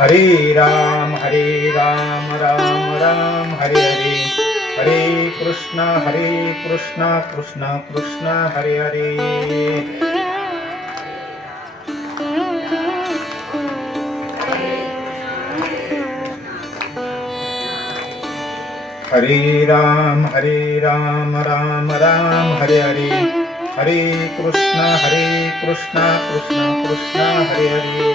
हरे राम राम राम हरे हरे, हरे कृष्णा कृष्णा कृष्णा हरे हरे। हरे राम राम राम हरे हरे, हरे कृष्णा कृष्णा कृष्णा हरे हरे।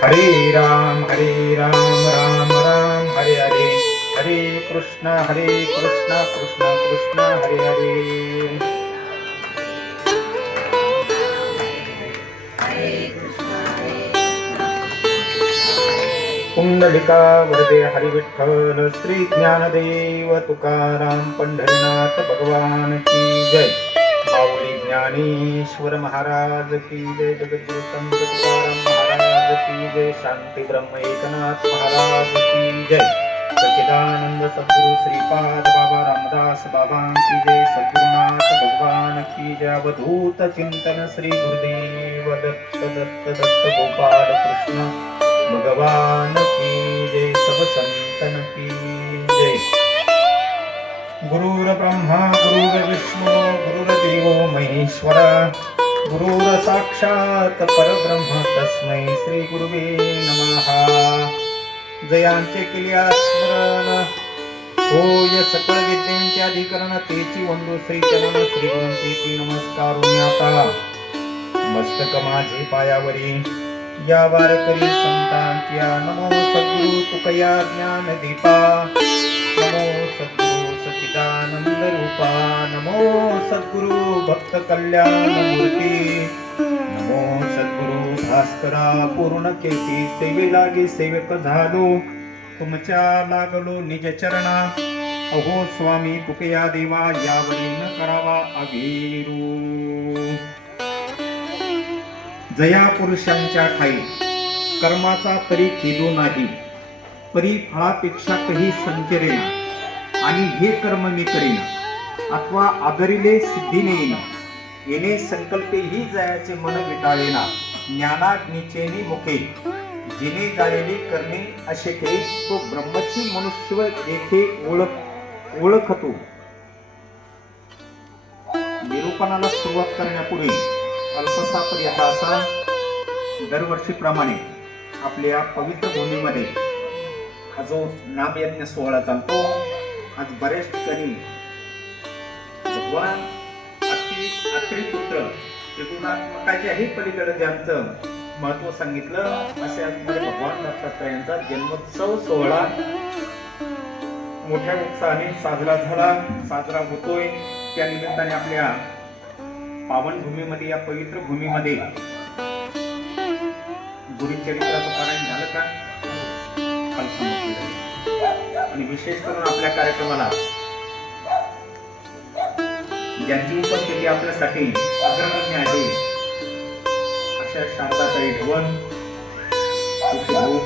हरे राम राम हरे हरे, हरे कृष्णा कृष्णा हरे हरे। कुंडलिका वरदे हरि विठ्ठल, श्री ज्ञानदेव तुकाराम पंढरीनाथ भगवान की जय। माऊली ज्ञानेश्वर महाराज की जय। जगद्गुरु संत तुकाराम महाराज की जय। शांती ब्रह्म एकनाथ महाराज की जय। सच्चिदानंद सद्गुरु श्रीपाद बाबा रामदास बाबा की जय। सद्गुरुनाथ भगवान की जय। अवधूत चिंतन श्री गुरुदेव दत्त दत्त दत्त गोपाल कृष्ण भगवान की जय। सब संतन की जय। गुरुर ब्रह्मा गुरुर्विष्णू गुरुर्देवो महेश्वर, गुरुर साक्षात परब्रह्म तस्मै श्री गुरुवे नमः। जयांचे केल्या स्मरण, होय सकळ विद्यांचे अधिकरण, तेची वंदू श्री चरण श्री गुरूंची ती नमस्कारुनी आता। मस्तक माझे पायावरी या वारकरी संतांच्या, नमो सद्गुरु तुकया ज्ञान दीपा, नमो सद्गुरु सच्चिदानंद रूपा, नमो सद्गुरु भक्त कल्याण मूर्ती, नमो सद्गुरु भास्करा पूर्ण केती। सेवे लागे सेवक झालो, तुमच्या लागलो निज चरणा, अहो स्वामी तुकया देवा यावरी न करावा अभिरू। जया पुरुषांच्या ठाई कर्माचा तरी केलो नाही, परी फळापेक्षा काही संचरेना, आणि हे कर्म मी करीना, अथवा आदरिले सिद्धीने येईना, येणे संकल्पे ही जयाचे मन विटाळेना, ज्ञानाग्नीचेनी मुखे जिने जाळलेले करणे अशेखे, तो ब्रह्मची मनुष्य देखे ओळखतो। निरूपणाला सुरुवात करण्यापूर्वी अल्पसा पर्यंत दरवर्षीप्रमाणे आपल्या पवित्र भूमीमध्ये हा जो नामयज्ञ सोहळा चालतो, आज बऱ्याच ठिकाणी भगवान अत्रि पुत्र त्रिगुणात्मकाच्याही पलीकडे ज्यांचं महत्व सांगितलं, असे आज भगवान दत्तात्रयांचा जन्मोत्सव सोहळा मोठ्या उत्साहाने साजरा होतोय। त्या निमित्ताने आपल्या पावन भूमीमध्ये, या पवित्र भूमीमध्ये गुरुचरित्राचं पारायण झालं का? आणि विशेष करून आपल्या कार्यक्रमाला ज्यांची उपस्थिती आपल्यासाठी अग्रगण्य आहे, अशा शारदाताई ढवण, तुळशी भाऊ,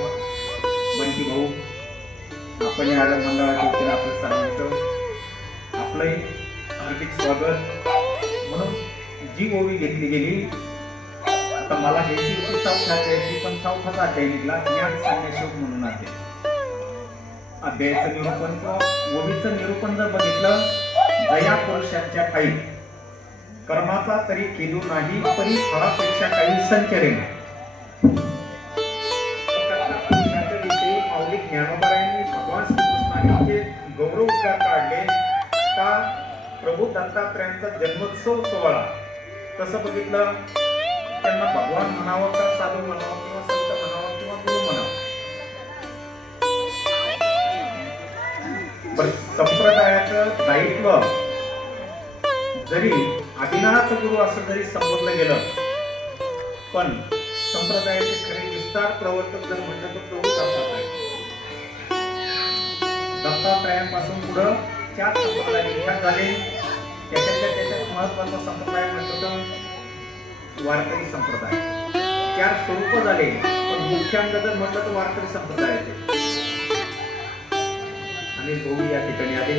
बंटी भाऊ, आपण या मंडळाच्या वतीने आपलं सर्वांचं आपलंही हार्दिक स्वागत। म्हणून जी ओवी घेतली गेली, आता मला हे चौथ्याची पण चौथाचा अध्याय निघला, ज्ञान संन्यासयोग म्हणून आहे अध्यायाचं निरूपण किंवा ओवीचं निरूपण जर बघितलं, जया पुरुषांच्या ठाई कर्माचा तरी केलो नाही, परी फळापेक्षा काही संचरेना। विषयी माऊली ज्ञानोबारायांनी भगवान श्रीकृष्णाने गौरव उद्गार काढले का प्रभू दत्तात्रयांचा जन्मोत्सव सोहळा। तसं बघितलं, त्यांना भगवान म्हणावं का साधू म्हणावं किंवा संत म्हणावं किंवा गुरु म्हणावं, संप्रदायाचं दायित्व जरी आदिनाथ गुरु असं जरी संबोधलं गेलं, पण संप्रदायाचे खरे विस्तार प्रवर्तक जर म्हटलं तर प्रभू दत्तात्रय। दत्तात्रयांपासून पुढं 4 संप्रदाय विख्यात झाले। त्याच्यात महत्वाचा संप्रदाय म्हणतो वारकरी संप्रदाय। 4 स्वरूप झाले, पण मुख्यांक जर म्हटलं तर वारकरी संप्रदायाचे। आणि भाऊ या ठिकाणी आले,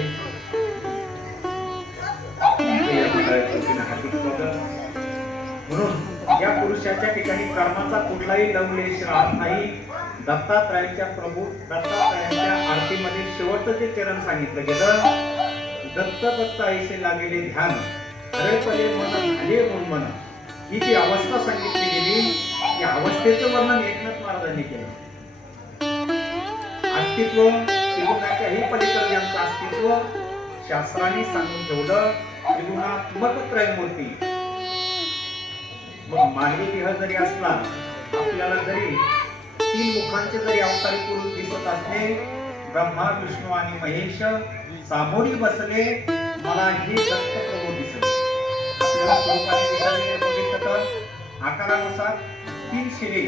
म्हणून या पुरुषाच्या ठिकाणी कर्माचा कुठलाही लवलेश राहत नाही. दत्तात्रयाच्या प्रभू दत्तात्रयाच्या आरतीमध्ये शेवटचं जे चरण सांगितलं गेलं, दत्त दत्त ऐसे लागेले ध्यान हरळपले मन झाले मन, ही जी अवस्था सांगितली गेली, या अवस्थेचं वर्णन एकनाथ महाराजांनी केलं. अस्तित्व त्रिगुणाच्याही पलीकडे ज्यांचं अस्तित्व शास्त्राने सांगून ठेवलं, त्रिगुणात्मक त्रयमूर्ती. मग मानवी देह जरी असला, आपल्याला जरी 3 मुखांचे जरी अवतारी पुरुष दिसत असले, ब्रह्मा विष्णू आणि महेश सामोरी बसले, मला हे दत्त प्रभू दिसले. आपल्याला स्वरूपाने दिसले बघितलं तर आकारानुसार 3 शिरे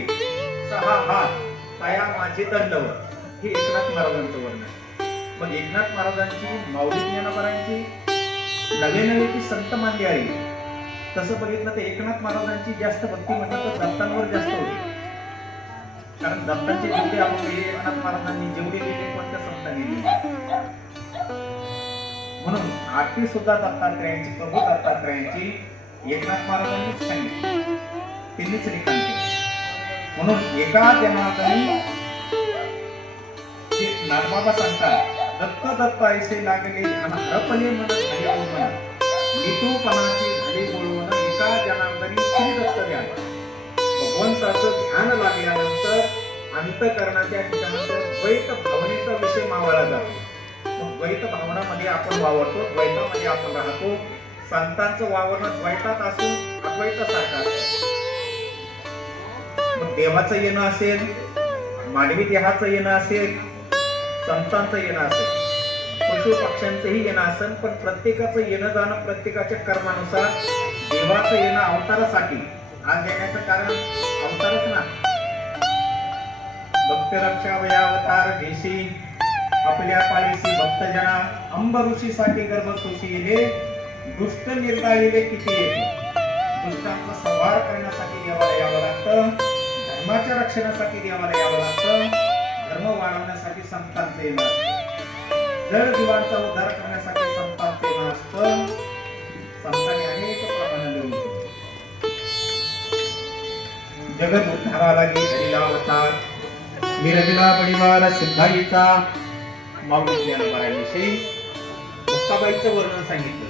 6 हात तया माझे दंडवत, हे एकनाथ महाराजांचं वर्णन. मग एकनाथ महाराजांची माऊली ज्ञानोबारांची नवे नवे ती संत मानली आहे. तसं बघितलं तर एकनाथ महाराजांची जास्त भक्ती म्हटलं तर दत्तांवर जास्त होती. कारण दत्तांचे जेवढे आपण एकनाथ महाराजांनी जेवढे लिहिले कोणत्या संतांनी लिहिले. म्हणून आरती सुद्धा दत्तात्रयांची, प्रभू दत्तात्रयांची एकनाथ महाराजांनीच सांगितली, त्यांनीच लिखाण केले. म्हणून एका जनार्दनी नागबाबा सांगतात, दत्त दत्त ऐसे लागले ध्यान हरपले मन झाले मन, नितूपणाचे झाले बोलवण एका जनार्दनी श्री दत्त ध्यान. भगवंताचं ध्यान लागल्यानंतर अंतःकरणाच्या ठिकाणाच्या द्वैत भावनेचा विषय मावळला जातो. मग द्वैत भावनामध्ये आपण वावरतो, द्वैतामध्ये आपण राहतो. संतांचं वावरणं द्वैतात असून अद्वैतासारखं असतं. मग देवाचं येणं असेल, मानवी देहाचं येणं असेल, संतांचं येणं असेल, पशु पक्ष्यांचंही येणं असेल, पण प्रत्येकाचं येणं जाणं प्रत्येकाच्या कर्मानुसार. देवाचं येणं अवतारासाठी, आज देण्याचं कारण अवतारच ना. भक्त रक्षा वयावतार देशी आपल्या पाळीसी भक्तजना अंब ऋषीसाठी गर्भसोशी येले, दुष्ट निर्दाळीले किती येते. दुष्टांचा संहार करण्यासाठी देवाला यावं लागतं, धर्माच्या रक्षणासाठी देवाला यावं लागतं, धर्म वाढवण्यासाठी संतांचं येणं असतं, जड जीवांचा उद्धार करण्यासाठी संतांचं येणं असतं. संतांनी अनेक प्रमाणे लिहून ठेवले. जगत उद्धाराला घेतलेला अवतार मिरविला परिवार सिद्धाईचा. माऊली ज्ञानोबारांविषयी मुक्ताबाईचं वर्णन सांगितलं.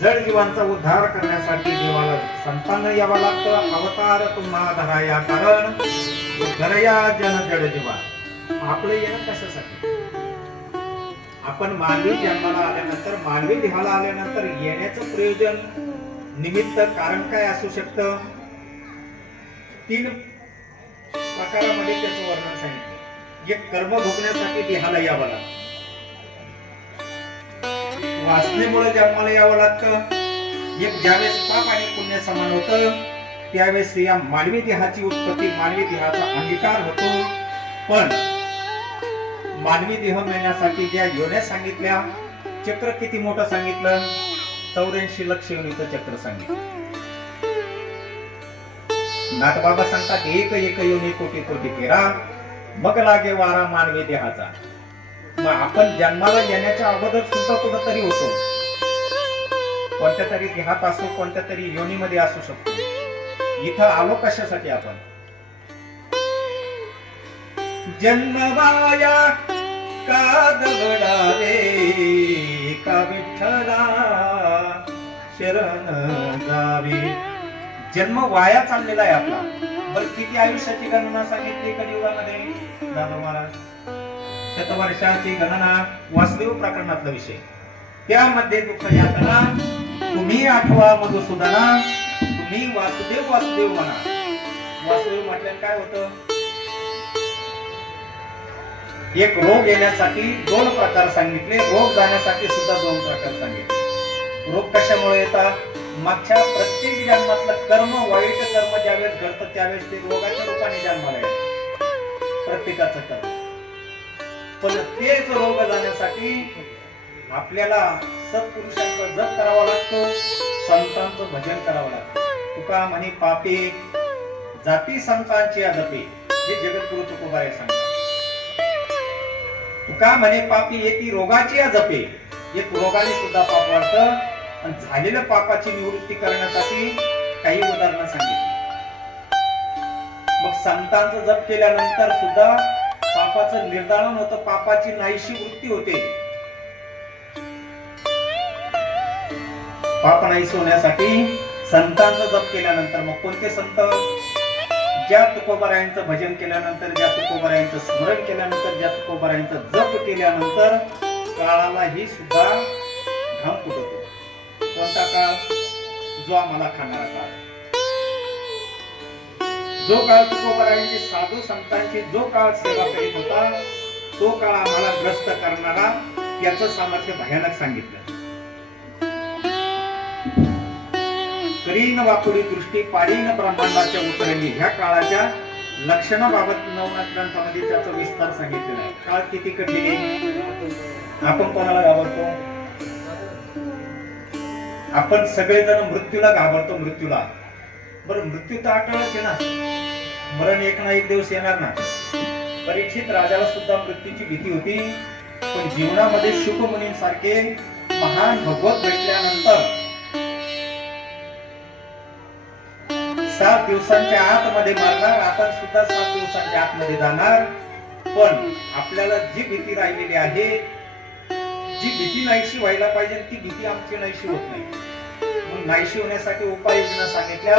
जड जीवांचा उद्धार करण्यासाठी देवाला संतांना यावं लागतं. अवतार तुम्हा धराया कारण उद्धरया जन जड जीवा. आपलं येणं कशासाठी? आपण मानवी जन्माला आल्यानंतर, मानवी देहाला आल्यानंतर येण्याचं प्रयोजन, निमित्त, कारण काय असू शकतं? 3 प्रकारामध्ये त्याचं वर्णन सांगितलं. एक कर्म भोगण्यासाठी देहाला यावं लागतं, वासनेमुळे जन्माला यावं लागतं. एक ज्यावेळेस पाप आणि पुण्य समान होतं त्यावेळेस या मानवी देहाची उत्पत्ती, मानवी देहाचा अंगीकार होतो. पण मानवी देह मिळण्यासाठी ज्या योन्या सांगितल्या, चक्र किती मोठं सांगितलं, 84 लक्ष योनीचं चक्र सांगितलं. नाथबाबा सांगतात, एक एक योनी कोटी कोटी फेरा मग लागे वारा मानवी देहाचा. मग आपण जन्माला येण्याच्या अगोदर सुद्धा कुठंतरी होतो, कोणत्या तरी देहात असो, कोणत्या तरी योनीमध्ये असू शकतो. इथं आलो कशासाठी आपण? जन्मवाया का दगडावे का विठ्ठला शरण जावे. जन्म वाया चाललेला आहे आपला. बरं किती आयुष्याची गणना सांगितली कलियुगामध्ये दादा महाराज? शतवर्षाची गणना वासुदेव प्रकरणातला विषय. त्यामध्ये दुःख यातना तुम्ही आठवा मधुसूदना, तुम्ही वासुदेव वासुदेव म्हणा. वासुदेव म्हटल्यावर काय होतं? एक रोग येण्यासाठी 2 प्रकार सांगितले, रोग जाण्यासाठी सुद्धा 2 प्रकार सांगितले. रोग कशामुळे येतात? मागच्या प्रत्येक जन्मातलं कर्म, वाईट कर्म ज्यावेळेस घडतं त्यावेळेस ते रोगाच्या रूपाने जन्माला येतं, प्रत्येकाचं कर्म. पण तेच रोग जाण्यासाठी आपल्याला सत्पुरुषांचा जप करावा लागतो, संतांचं भजन करावं लागतं. तुका म्हणे पापे जाती संतांची अदपे, हे जगद्गुरु तुकोबारे सांगतात. तुका म्हणे पापी येती रोगाची अजपे. एक रोगाने सुद्धा पाप वाढतं, आणि झालेल्या पापाची निवृत्ती करण्यासाठी काही उदाहरणं सांगितली. मग संतांचा जप केल्यानंतर सुद्धा पापाचं निर्दालन होतं, पापाची नाहीशी वृत्ती होते. पाप नाहीशी होण्यासाठी संतांचा जप केल्यानंतर, मग कोणते संत? ज्या तुकोबारायांचं भजन केल्यानंतर, ज्या तुकोबारायांचं स्मरण केल्यानंतर, ज्या तुकोबारायांचं जप केल्यानंतर काळालाही सुद्धा घाम फुटतो. कोणता काळ? जो आम्हाला खाणारा काळ. जो काळ तुकोबारायांची, साधू संतांची जो काळ सेवा करीत होता, तो काळ आम्हाला ग्रस्त करणारा, त्याचं सामर्थ्य भयानक सांगितलं. करीन वाकुडी दृष्टी पाडीन ब्रह्मांडाच्या उतरणी, ह्या काळाच्या लक्षणाबाबत नवनाथ ग्रंथामध्ये त्याचा विस्तार सांगितलेला आहे. काळ किती कठीण आहे. आपण कोणाला घाबरतो? आपण सगळेजण मृत्यूला घाबरतो. मृत्यूला. बरं, मृत्यू तर अटळच आहे ना, मरण एक ना एक दिवस येणार ना. परीक्षित राजाला सुद्धा मृत्यूची भीती होती, पण जीवनामध्ये शुकमुनींसारखे महान भगवत भेटल्यानंतर 7 दिवसांच्या आतमध्ये मारणार, आपण सुद्धा 7 दिवसांच्या आतमध्ये जाणार. पण आपल्याला जी भीती राहिलेली आहे, जी भीती नाहीशी व्हायला पाहिजे, ती भीती आमची नाहीशी होत नाही. मग नाहीशी होण्यासाठी उपाययोजना सांगितल्या.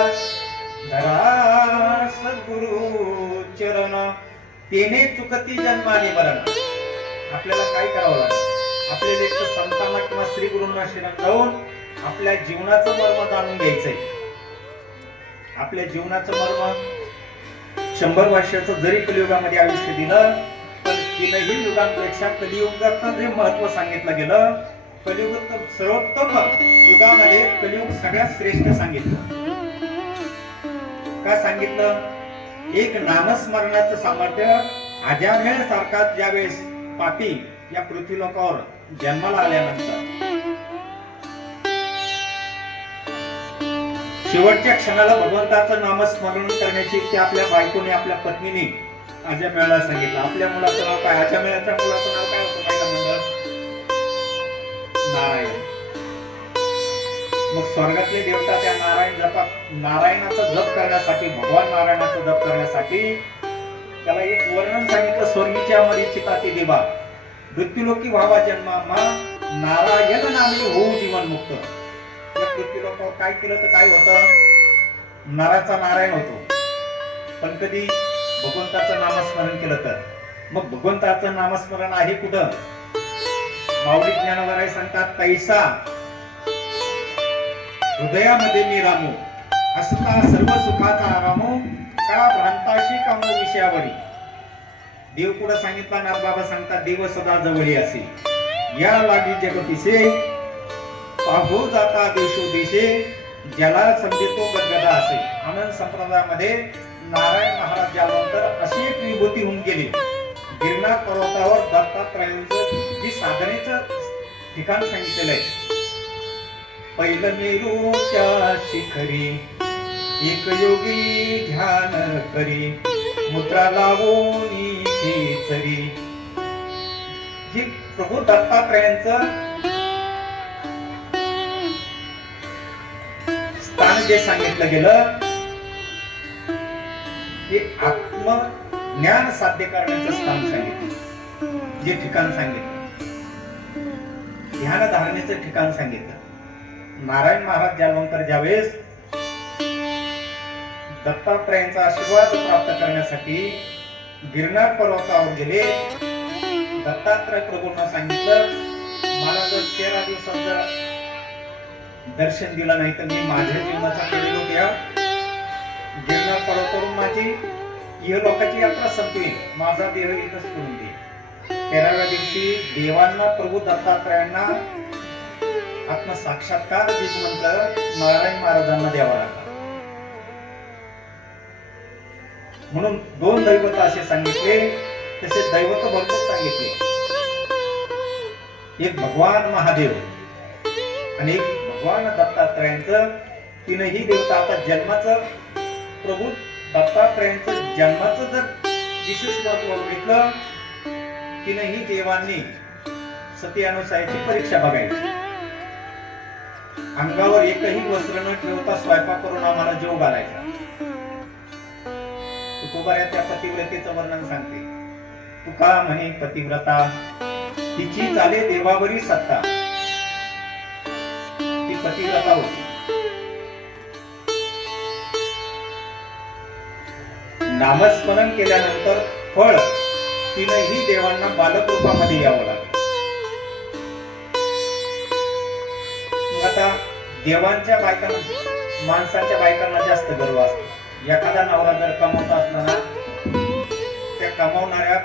धरा सद्गुरु चरण, तेने चुकती जन्माने मरण. आपल्याला काय करावं लागेल? आपल्याला एक तर संतांना किंवा श्री गुरूंना शरण जाऊन आपल्या जीवनाचं मर्म जाणून घ्यायचंय. आपल्या जीवनाचं मर्म 100 वर्षाचं जरी कलियुगामध्ये आयुष्य दिलं, पण 3ही युगांपेक्षा कलियुगाचं जे महत्व सांगितलं गेलं, कलियुग सर्वोत्तम युगामध्ये कलियुग सगळ्यात श्रेष्ठ सांगितलं. का सांगितलं? एक नामस्मरणाचं सामर्थ्य. अजामेळ सारखा ज्यावेळेस पापी या पृथ्वी लोकावर जन्माला आल्यानंतर शेवटच्या क्षणाला भगवंताचं नामस्मरण करण्याची इच्छा आपल्या बायकोने, आपल्या पत्नीने अजामेळाला सांगितलं. आपल्या मुलाचं नाव काय? अजामेळाच्या मुलाचं नाव काय होतं महिला मंडळ? नारायण. मग स्वर्गातले देवता त्या नारायणाचा जप करण्यासाठी, भगवान नारायणाचा जप करण्यासाठी त्याला एक वर्णन सांगितलं. स्वर्गीच्या मरीचिता ते देवा, मृत्यूलोकी व्हावा जन्मा, नारायण नामे होऊ जीवन मुक्त. या पृथ्वी लोकावर काय केलं तर काय होतं? नराचा नारायण होतो. पण कधी भगवंताचं नामस्मरण केलं तर. मग भगवंताचं नामस्मरण आहे कुठं? माऊली ज्ञानोबराय सांगतात, तैसा हृदयामध्ये मी रामू, असता सर्व सुखाचा आरामो, का भ्रांताशी कामो विषयावरी. देव पुढे सांगितला, नाथ बाबा सांगतात, देव सदा जवळी असे, या लागी जगतिसे पाहू जाता देशोदेशे, ज्याला समजतो गदगदा असे. आनंद संप्रदायामध्ये नारायण महाराज ज्यानंतर अशी एक विभूती होऊन गेली. गिरनार पर्वतावर दत्तात्रयांचं जी साधनेचं ठिकाण सांगितलेलं आहे. पहिलं मेरूच्या शिखरी एक योगी ध्यान करी, मुद्रा लावून खेचरी. जी प्रभू दत्तात्रयांचं स्थान जे सांगितलं गेलं, ते आत्मज्ञान साध्य करण्याचं स्थान सांगितलं. जे ठिकाण सांगितलं, ध्यान धारणेचं ठिकाण सांगितलं. नारायण महाराज ज्यानंतर ज्यावेळेस दत्तात्रयांचा आशीर्वाद प्राप्त करण्यासाठी गिरनार पर्वतावर गेले, दत्तात्रय प्रभूंना सांगितलं, मला जर 13 दिवसात जर दर्शन दिलं नाही तर मी माझ्या जीवनाचा केलेलो त्या गिरनार पर्वतावरून माझी इहलोकाची यात्रा संपवी, माझा देह इथंच सोडून दे. 13व्या दिवशी देवांना, प्रभू दत्तात्रयांना आत्मसाक्षात्कार बीज मंत्र नारायण महाराजांना द्यावा लागला. म्हणून 2 दैवत असे सांगितले, तसे दैवत भरपूर सांगितले. एक भगवान महादेव आणि एक भगवान दत्तात्रयांचं. 3ही देवता. आता जन्माचं, प्रभू दत्तात्रयांचं जन्माचं जर विशेष महत्व बघितलं, 3ही देवांनी सती अनुसायाची परीक्षा बघायची. अंगावर एकही वस्त्र न ठेवता स्वयंपाक करून आम्हाला जेव घालायचा. तुकोबाऱ्या त्या पतिव्रतेचं वर्णन सांगते. तुका म्हणे पतिव्रता तिची चाले देवावरी सत्ता. ती पतिव्रता होती. नामस्मरण केल्यानंतर फळ तीनही देवांना बालक रूपामध्ये यावं लागलं. आता देवांच्या बायकांना माणसांच्या बायकांना जास्त गर्व असतो. एखादा नवरा जर कमवत असला ना, त्या कमावणाऱ्या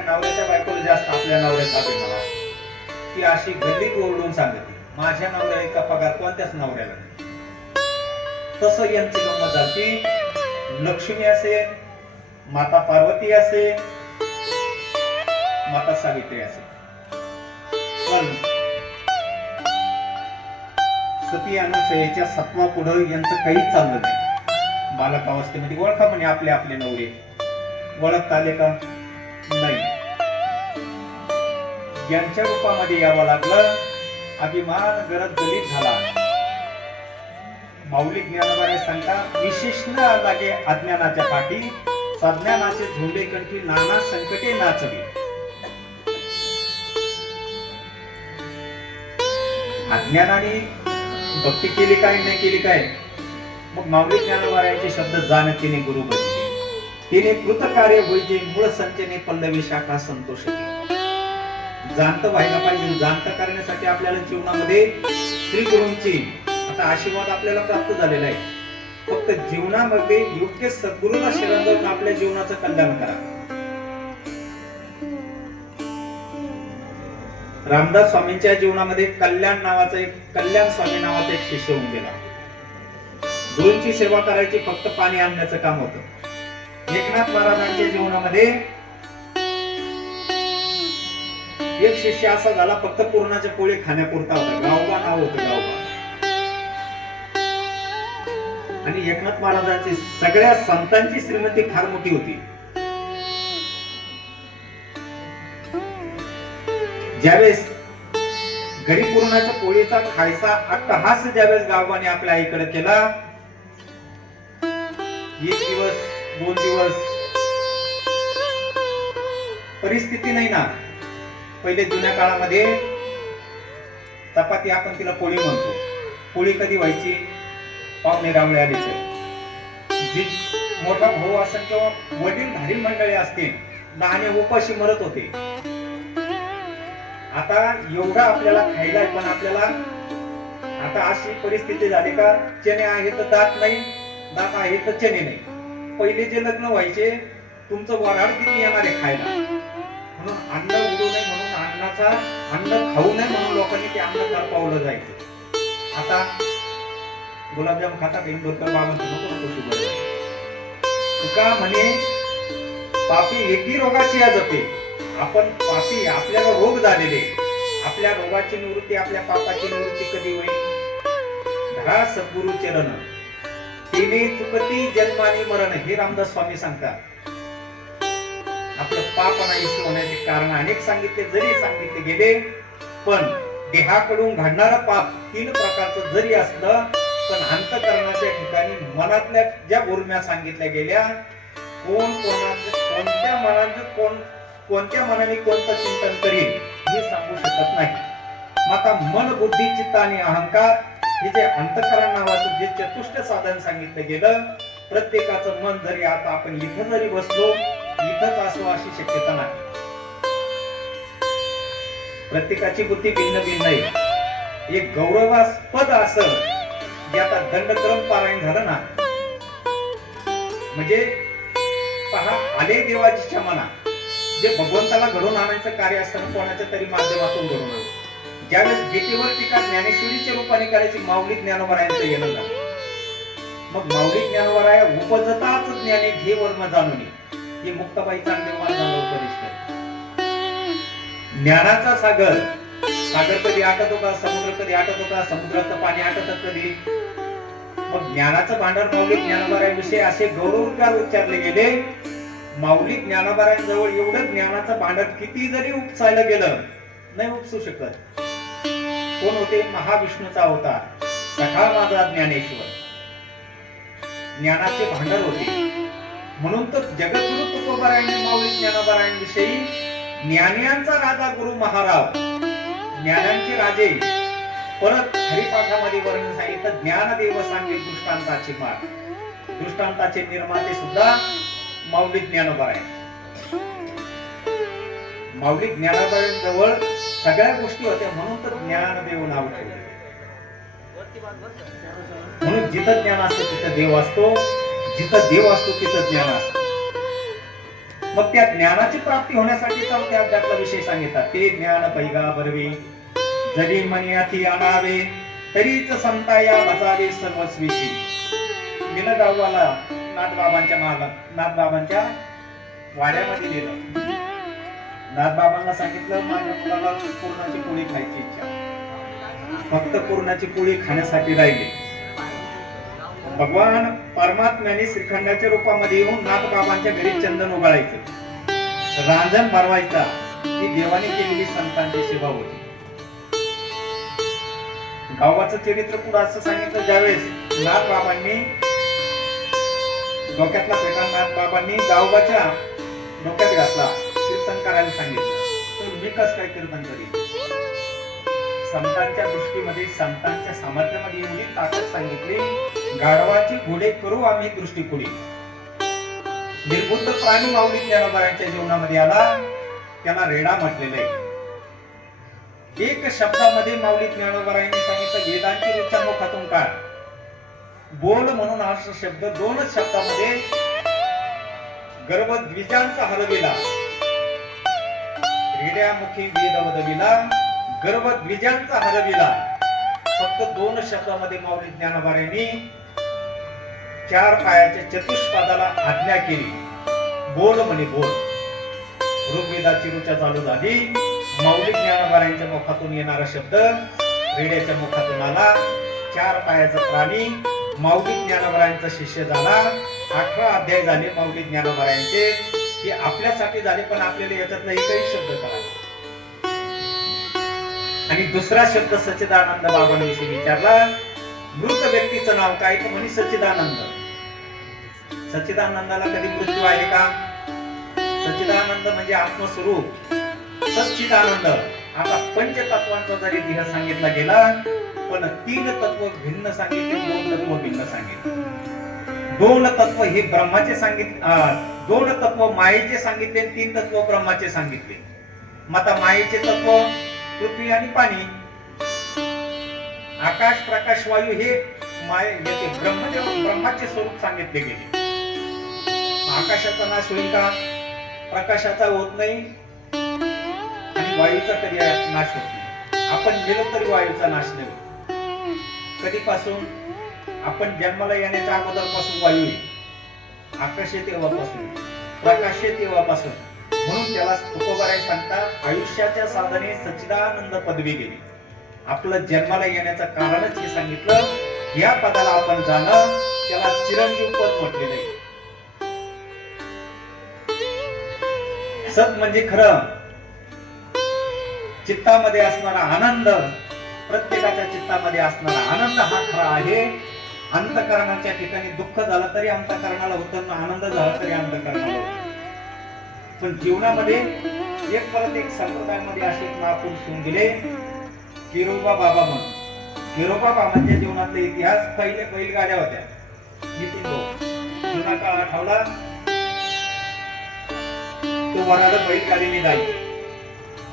नवऱ्याच्या बायकोला जास्त आपल्या नवऱ्याचा अभिमान असतो. ती अशी गल्लीत ओरडून सांगते, माझ्या नवऱ्या इतका पगार कोणत्याच नवऱ्याला नाही. तसं यांची गंमत झाली. लक्ष्मी असे, माता पार्वती असे, माता सावित्री असे, पण सती अनुसयेच्या सत्वा पुढे यांचं काहीच चाललं नाही. बालक अवस्थेमध्ये ओळखा म्हणे आपले आपले नवरे. ओळखता आले का? नाही. यांच्या रूपामध्ये यावं लागलं. अभिमान गरज गलित झाला. माऊली ज्ञानोबाने सांगता, विशेष न लागे अज्ञानाच्या पाठी, सज्ञानाचे झोंबे कंठी नाना संकटे नाचवी. अज्ञानाने भक्ती केली काय नाही केली काय, मग माऊली ज्ञानोबारायांचे शब्द जाणतीने गुरु बनले. तिने कृतकार्य होईजे मूळ संचने पल्लवी शाखा संतोष. जाणत व्हायला पाहिजे. जाणत करण्यासाठी आपल्याला जीवनामध्ये श्री गुरूंची आता आशीर्वाद आपल्याला प्राप्त झालेला आहे. फक्त जीवनामध्ये योग्य सद्गुरूला शरण जाऊन आपल्या जीवनाचं कल्याण करा. रामदास स्वामींच्या जीवनामध्ये कल्याण स्वामी नावाचा एक शिष्य होऊन गेला. गुरूंची सेवा करायची, फक्त पाणी आणण्याचं काम होतं. एकनाथ महाराजांच्या जीवनामध्ये एक शिष्य असा झाला, फक्त पूर्णाच्या पोळी खाण्यापुरता होता. गावबा नाव होतं, गावबा. आणि एकनाथ महाराजांची सगळ्या संतांची श्रीमती फार मोठी होती. ज्यावेळेस घरी पूर्णाच्या पोळीचा खायचा अट्टहास ज्यावेळेस गावबाने आपल्या आईकडे केला, एक दिवस 2 दिवस परिस्थिती नाही ना. पहिले जुन्या काळामध्ये चपाती आपण तिला पोळी म्हणतो. पोळी कधी व्हायची? पाहुणे रावळे आलीचे. जी मोठा भाऊ असेल किंवा वडीलधारी मंडळी असतील, लहाने उपाशी मरत होते. आता एवढा आपल्याला खायला आहे, पण आपल्याला आता अशी परिस्थिती झाली का चणे आहे तर दात नाही, दात आहे तर चणे नाही. पहिले जे लग्न व्हायचे, तुमचं वराड किती येणार आहे खायला, म्हणून अन्न उडू नये म्हणून अन्न खाऊ नये म्हणून लोकांनी ते अन्न करपावलं जायचं. आता गुलाबजाम खाता इंदोरकर बाबांचं नको नको शुगर. तुका म्हणे पापी एकी रोगाची आजपे. आपण पापी, आपल्याला रोग झालेले, आपल्या रोगाची निवृत्ती, आपल्या पापाची निवृत्ती कधी होईल? धरा सद्गुरु चरण, तिने चुकती जन्मानी मरण. हे रामदास स्वामी सांगतात. आपलं पाप नाहीसे होण्याचे कारण अनेक जरी सांगितले गेले, पण देहाकडून घडणारं पाप 3 प्रकारचं जरी असलं, पण अंतःकरणाच्या ठिकाणी मनातल्या ज्या गुरम्या सांगितल्या गेल्या, कोणत्या मनाने कोणतं चिंतन करील हे सांगू शकत नाही. माता मन, बुद्धी, चित्त आणि अहंकार हे जे अंतःकरण नावाचं जे चतुष्ट साधन सांगितलं गेलं, प्रत्येकाचं मन जरी आता आपण इथं जरी बसलो, इथंच असो अशी शक्यता नाही. प्रत्येकाची बुद्धी भिन्न भिन्न आहे. एक गौरवास्पद असं जे आता दंडक्रम पारायण झालं ना, म्हणजे पहा, आले देवाजीच्या मना जे भगवंताला घडून आणायचं कार्य असताना कोणाच्या तरी माध्यमातून घडून आणलं. ज्यावेळेस गीतेवर टीका ज्ञानेश्वरीच्या रूपाने करायची, माऊली ज्ञानोबारायांचं येणं झालं. मग माऊली ज्ञानोबाराया उपजताच ज्ञाने घे वर्म जाणून, हे मुक्ताबाई चांगले उपदेश. ज्ञानाचा सागर कधी आटतो का? समुद्र कधी आटतो का? समुद्राचं पाणी आटत कधी? मग ज्ञानाचं भांडार माऊली ज्ञानोबारायांविषयी असे गौरवोद्गार उच्चारले गेले. माऊली ज्ञानोबारायांजवळ एवढं ज्ञानाचं भांडार किती जरी उपसायला गेलं, नाही उपसू शकत. कोण होते? महाविष्णूचा अवतार सखा माझा ज्ञानेश्वर, ज्ञानाचे भांडार होते. म्हणून तर जगद्गुरु तुकोबारायांनी माऊली ज्ञानोबारायांविषयी ज्ञानियांचा राजा गुरु महाराव, ज्ञानांचे राजे, परत हरिपाठामध्ये वर्णन सांगितलं. ज्ञानदेव सांगे दृष्टांताची मार, दृष्टांताचे निर्माते सुद्धा माऊली ज्ञानोबाराय. माऊली ज्ञानोबारांजवळ सगळ्या गोष्टी होत्या, म्हणून तर ज्ञानदेव नाव ठेवले. म्हणून जिथं ज्ञान असतं तिथं देव असतो, जिथं देव असतो तिथं ज्ञान असतं. मग त्या ज्ञानाची प्राप्ती होण्यासाठी चौथ्या अध्यायातला विषय सांगितला. ते ज्ञान पैगा बरवे, जरी मनियाथी आणावे, तरीच संताया बचावे सर्वस्वीशी. मिलगाववाला नाथबाबांच्या वाड्यामध्ये गेलं. नाथबाबांना सांगितलं, माझ्या मुलाला पूर्णाची पोळी खायची इच्छा. फक्त पूर्णाची पोळी खाण्यासाठी राहिली. भगवान परमात्म्याने श्रीखंडाच्या रूपामध्ये येऊन नाथबाबांच्या घरी चंदन उगाळायचं, रांजण भरवायचा. ही देवाने केलेली संतांची सेवा होती. गावाचं चरित्र पुढे असं सांगितलं. ज्यावेळेस नाथबाबांनी डोक्यातला पेटा नाथबाबांनी गावबाच्या डोक्यात घातला, कीर्तन करायला सांगितलं. तर मी कसं काय कीर्तन करीन? संतांच्या दृष्टीमध्ये, संतांच्या सामर्थ्यामध्ये एवढी ताकद सांगितली. गाढवाची घोडे करू आम्ही दृष्टीपुढे. निर्बुद्ध प्राणी माऊली ज्ञानोबारायांच्या जीवनामध्ये आला, त्याला रेडा म्हटलेलं आहे. एक शब्दामध्ये माऊली ज्ञानोबारायांनी सांगितलं, वेदांची रुचा मुखातून काढ. बोल म्हणून हा शब्द दोनच शब्दामध्ये गर्भद्विजांचा हलविला. रेड्यामुखी वेद वदविला, गर्भद्विजांचा हलविला. फक्त दोन शब्दामध्ये माऊली ज्ञानोबारायांनी चार पायाच्या चतुष्पादाला आज्ञा केली. बोल म्हणे बोल. ऋग्वेदाची रुचा चालू झाली. माऊली ज्ञानोबारायांच्या मुखातून येणारा शब्द रेड्याच्या मुखातून आला. चार पायाचा प्राणी माऊली ज्ञानोबारायांचा शिष्य झाला. 18 अध्याय झाले माऊली ज्ञानोबारायांचे, की आपल्यासाठी झाले, पण आपल्याला याच्यातला एकही शब्द कळला. आणि दुसरा शब्द सच्चिदानंद बाबांविषयी विचारला. मृत व्यक्तीचं नाव काय? तर म्हणे सच्चिदानंद. सच्चिदानंदाला कधी मृत्यू आहे का? सच्चिदानंद म्हणजे आत्मस्वरूप सच्चिदानंद. आता पंचतत्वांचा जरी देह सांगितला गेला, पण 3 तत्व भिन्न सांगितले, 2 तत्व भिन्न सांगितले. 2 तत्व हे ब्रह्माचे सांगितले, 2 तत्व मायेचे सांगितले, 3 तत्व ब्रह्माचे सांगितले. मग आता मायेचे तत्व पृथ्वी आणि पाणी, आकाश प्रकाश वायू हे ब्रह्माचे स्वरूप सांगितले गेले. आकाशाचा नाश होईल का? प्रकाशाचा होत नाही आणि वायूचा कधी नाश होत नाही. आपण गेलो तरी वायूचा नाश नाही होत. कधीपासून? आपण जन्माला येण्याच्या अगोदर पासून वायू आहे. आकाश आहे तेव्हापासून, प्रकाश आहे तेव्हापासून. म्हणून त्याला तुकोबाराय सांगतात, आयुष्याच्या साधने सच्चिदानंद पदवी गेली. आपलं जन्माला येण्याचं कारणच हे सांगितलं. या पदाला आपण जाणं, त्याला चिरंजीव पद म्हटलेलं आहे. सत म्हणजे खरं, चित्तामध्ये असणारा आनंद, प्रत्येकाच्या चित्तामध्ये असणारा आनंद हा खरा आहे. अंतःकरणाच्या ठिकाणी दुःख झालं तरी अंतःकरणाला होतं, आनंद झाला तरी अंतःकरणाला होतं. पण जीवनामध्ये एक परत एक संप्रदायामध्ये असे महापुरुष होऊन गेले. किरोबा बाबा म्हणून. किरोबा बाबांच्या जीवनातला इतिहास, पहिले बैलगाड्या होत्या. नितीन भाऊ जुना काळ आठवला, तो वराड बैलगाडीने जायचा.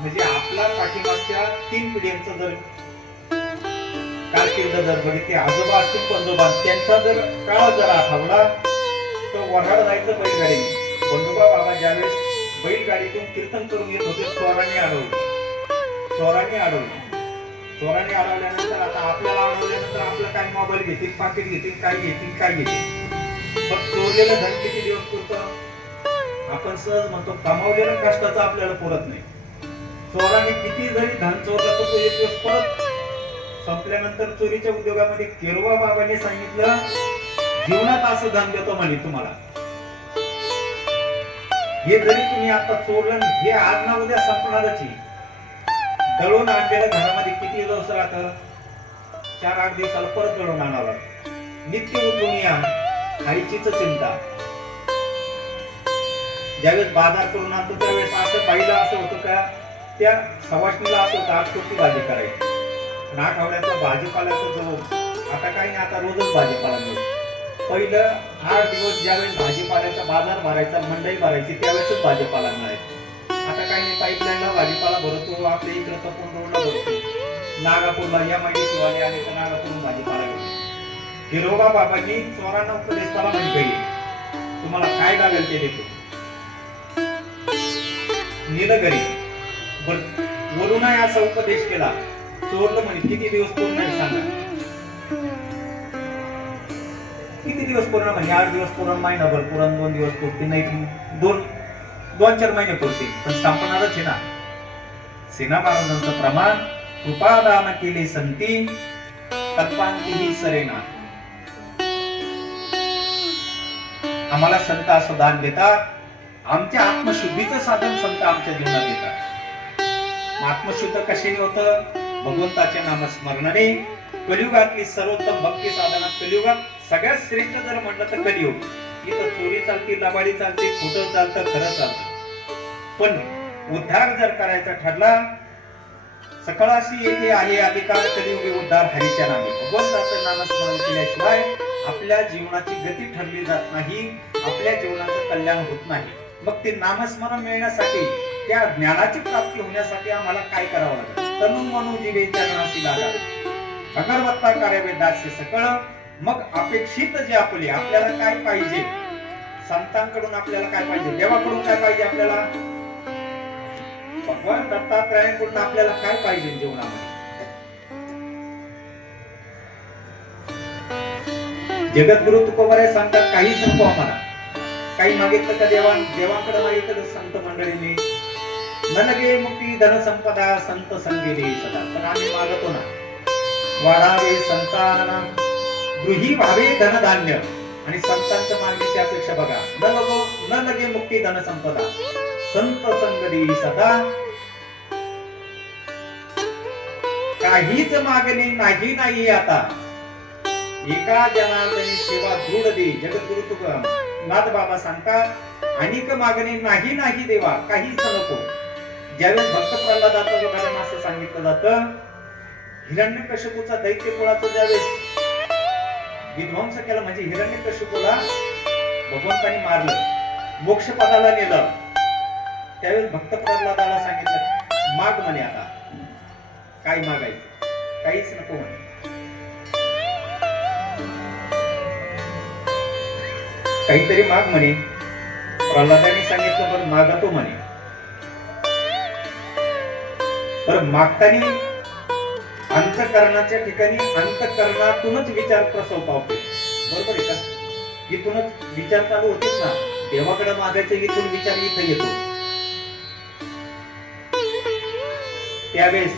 म्हणजे आपला पाठीमागच्या 3 पिढ्यांचा जर कारकीर्द जर बघितली, आजोबा असतील पंजोबा, त्यांचा जर काळ जर आठवला, तो वराड जायचं बैलगाडीने. बंडोबा बाबा ज्यावेळेस बैलगाडीतून कीर्तन करून येत होते, चोरांनी अडवल्यानंतर आता आपल्याला अडवल्यानंतर आपलं काय मोबाईल घेतील, पाकिट घेतील, काय घेतील. पण चोरलेलं धन किती दिवस पुरतं? आपण सहज म्हणतो, कमावलेलं कष्टाचं आपल्याला पुरत नाही. चोरांनी किती जरी धन चोरलं तर तो एक दिवस परत संपल्यानंतर चोरीच्या उद्योगामध्ये किरोबा बाबांनी सांगितलं, जीवनात असं धन देतो म्हणे तुम्हाला. हे जरी तुम्ही आता चोरलं, हे आज ना उद्या संपणारच आहे. दळून आणलेलं घरामध्ये किती किती दिवस राहतं? 4-8 दिवसाला परत घडून आणावं. नित्य उठून या खायचीच चिंता. ज्यावेळेस बाजार करून आणतो त्यावेळेस असं पाहिलं असं होतं का त्या सवाष्णीला असं होतं आज कोणती भाजी करायची. आणि आठवड्याचा भाजीपाल्याचा जो आता काही नाही, आता रोजच भाजीपाला मिळतो. पहिलं 8 दिवस ज्यावेळेस भाजीपाल्याचा बाजार भरायचा, मंडई भरायची, त्यावेळेसच भाजीपाला मिळायचा. आता काही नाही, पाईपलाईनला भाजीपाला भरतो, आपल्या इकडे तपून रोडला भरतो. नागापूरला या माहिती शिवाजी आले तर नागापूरून भाजीपाला घेतो. गिरोबा बाबांनी चोरांना उपदेश केला म्हणजे तुम्हाला काय लागेल ते देतो. नीलगिरी वरून असा उपदेश केला. चोरलं म्हणे किती दिवस पूर्ण आहे सांगा. किती दिवस पूर्ण म्हणे 8 दिवस पूर्ण, महिनाभर पूर्ण, 2 दिवस पुरते, नाही 2-4 महिने पुरते, पण संपणारच आहे ना. सेना महाराजांचं प्रमाण कृपादान केले संती कल्पांतीही सरेना. आम्हाला संत असं दान देतात. आमच्या आत्मशुद्धीचं साधन संत आमच्या जीवनात देतात. आत्मशुद्ध कशाने होतं? भगवंताच्या नामस्मरणाने. कलियुगातली सर्वोत्तम भक्ती साधना. कलियुगात सगळ्यात श्रेष्ठ जर म्हटलं तर कलियुग. इथं चोरी चालते, लबाडी चालते, खोटं चालतं, खरं चालतं. पण उद्धार जर करायचा ठरला, सकळाशी येथे आहे अधिकार कलियुगी उद्धार हरीच्या नामे. भगवंताचं नामस्मरण केल्याशिवाय आपल्या जीवनाची गती ठरली जात नाही, आपल्या जीवनाचं कल्याण होत नाही. मग ते नामस्मरण मिळण्यासाठी, त्या ज्ञानाची प्राप्ती होण्यासाठी आम्हाला काय करावं लागेल? तनु मनु जीवे चरणासी लागा, अगरवत्ता करावे दास्य सकळ. मग अपेक्षित जे आपल्याला काय पाहिजे, संतांकडून आपल्याला काय पाहिजे, देवाकडून काय पाहिजे, आपल्याला भगवान दत्तात्रयांकडून आपल्याला काय पाहिजे जीवनामध्ये. जगद्गुरु तुकोबाराय सांगतात काहीच नको आम्हाला. काही मागितलं का देवाकडे मागितलं तर संत मंडळींनी न लगे मुक्ती धन संपदा संत संगेली सदा. पण आम्ही मागतो ना, वाढावे संतान गृही व्हावे धनधान्य. आणि संतांचं मागण्याची अपेक्षा बघा, न लगे मुक्ती धन संपदा संत संगती सदा. काहीच मागणे नाही आता, एका जनार्दनी सेवा दृढ दे. जगद्गुरु तुकोनाथ बाबा सांगतात अनेक मागणे नाही देवा, काहीच नको. ज्यावेळेस भक्त प्रल्हादाचं उदाहरण असं सांगितलं जातं, हिरण्यकश्यपूचा दैत्य कुळाचा ज्यावेळेस विध्वंस केला, म्हणजे हिरण्यकश्यपूला भगवंतानी मारलं, मोक्ष पदाला नेलं, त्यावेळेस भक्त प्रल्हादाला सांगितलं माग म्हणे. आता काय मागायचं? काहीच नको म्हणे. काहीतरी माग म्हणे. प्रल्हादाने सांगितलं बरं मागतो म्हणे. बरं मागताना अंतःकरणाच्या ठिकाणी अंतःकरणातूनच विचार प्रसव पावतो. बरोबर आहे का? इथूनच विचार चालू होतेच ना. देवाकडे मागायचं, इथून विचार इथं येतो. त्यावेळेस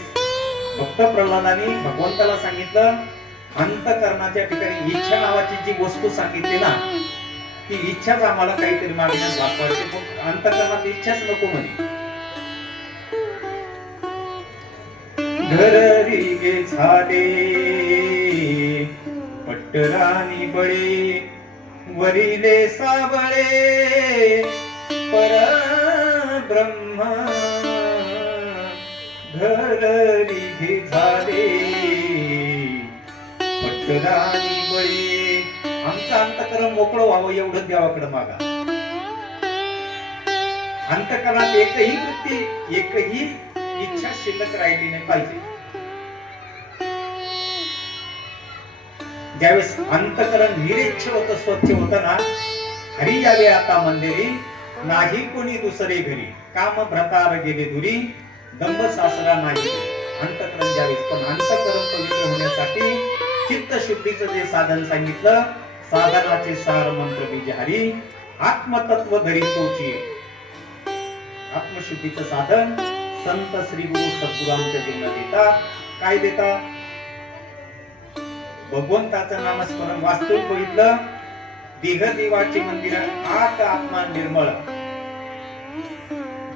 भक्त प्रल्हादाने भगवंताला सांगितलं अंतःकरणाच्या ठिकाणी इच्छा नावाची जी वस्तू सांगितली ना, ती इच्छाच आम्हाला काहीतरी मागण्यास भाग पाडते. पण अंतःकरणात इच्छाच नको म्हणे. घरी गे झाले पट्टरानी बळे, वरिले सावळे परब्रह्म. घरी गे झाले पट्टरानी बळे. आमचं अंतःकरण मोकळं व्हावं एवढं देवाकडे मागा. अंतःकरणात एकही वृत्ती, एकही इच्छा शिल्लक राहिली नाही पाहिजे. ज्यावेळेस अंतःकरण निरीच्छ होतं, स्वच्छ होतं ना, हरी यावे आता मंदिरी, नाही कोणी दुसरे घरी. काम भ्रतार गेले दुरी, दंभ सासरा नाही. अंतःकरण ज्यावेळेस, पण अंतःकरण पवित्र होण्यासाठी चित्त शुद्धीचं जे साधन सांगितलं, साधनाचे सार मंत्र बीज हरी, आत्मतत्व धरी तोची. आत्मशुद्धीचं साधन संत श्री गुरु सद्गुरू आमच्या जीवनात देतात. काय देतात? भगवंताचं नामस्मरण. वास्तविक बघितलं, देह देवाचे मंदिर, आत आत्मा निर्मळ.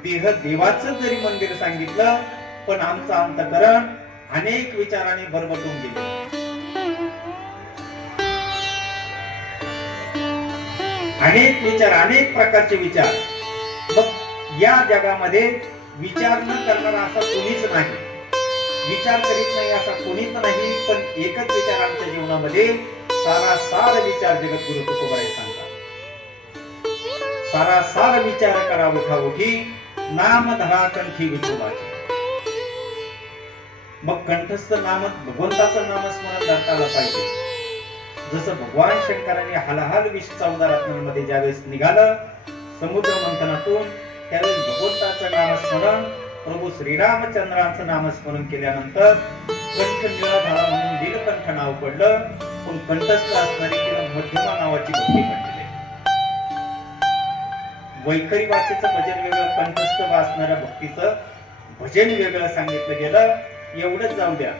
देह देवाचं जरी मंदिर सांगितलं, पण आमचं अंतःकरण अनेक विचाराने भरभटून गेले. अनेक विचार, अनेक प्रकारचे विचार. मग या जगामध्ये विचार न करणारा असा कोणीच नाही, विचार करीत नाही असा कोणीच नाही. पण एकच विचार आमच्या जीवनामध्ये सारासार विचार जगद्गुरु तुकोबाई सांगतात. सारासार विचार करा उठा उठी, नाम धरा कंठी विठोबाचे. मग कंठस्थ नाम, भगवंताचं नामस्मरण करता आलं पाहिजे. जसं भगवान शंकरांनी हलाहल 14 रत्नांमध्ये ज्यावेळेस निघालं समुद्र मंथनातून, त्यावेळेस भगवंताचं नामस्मरण, प्रभू श्रीरामचंद्रांचं नामस्मरण केल्यानंतर कंठ निळा झाला म्हणून नीलकंठ नाव पडलं. पण कंठस्थ असणारी तिला मध्यमा नावाची भक्ती पडलेली. वैखरी भाषेचं भजन वेगळं, कंठस्थ असणाऱ्या भक्तीचं भजन वेगळं सांगितलं गेलं. एवढंच जाऊ द्या,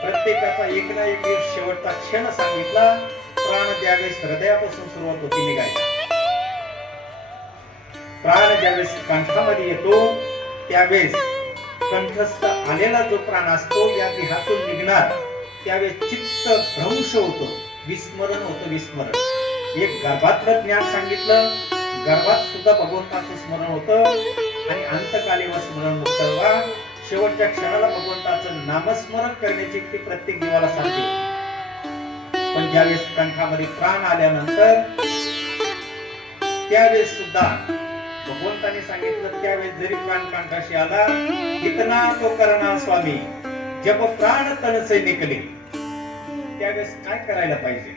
प्रत्येकाचा एक ना एक दिवस शेवटचा क्षण सांगितला. प्राण ज्यावेळेस हृदयापासून सुरुवात होती निघायला, प्राण ज्यावेळेस कंठामध्ये येतो त्यावेळेस कंठस्थ आलेला जो प्राण असतो या देहातून निघणार त्यावेळेस चित्त भ्रंश होतो, विस्मरण होतं. विस्मरण एक गर्भातलं ज्ञान सांगितलं, गर्भात सुद्धा भगवंताचं स्मरण होतं आणि अंतकाली व स्मरण मुक्त शेवटच्या क्षणाला भगवंताचं नामस्मरण करण्याची ती प्रत्येक जीवाला सांगते. पण ज्यावेळेस कंठामध्ये प्राण आल्यानंतर त्यावेळेस सुद्धा भगवंताने सांगितलं, त्यावेळेस जरी प्राण कंठाशी आला, इतना तो करना स्वामी जब प्राण तन से निकले. त्यावेळेस काय करायला पाहिजे?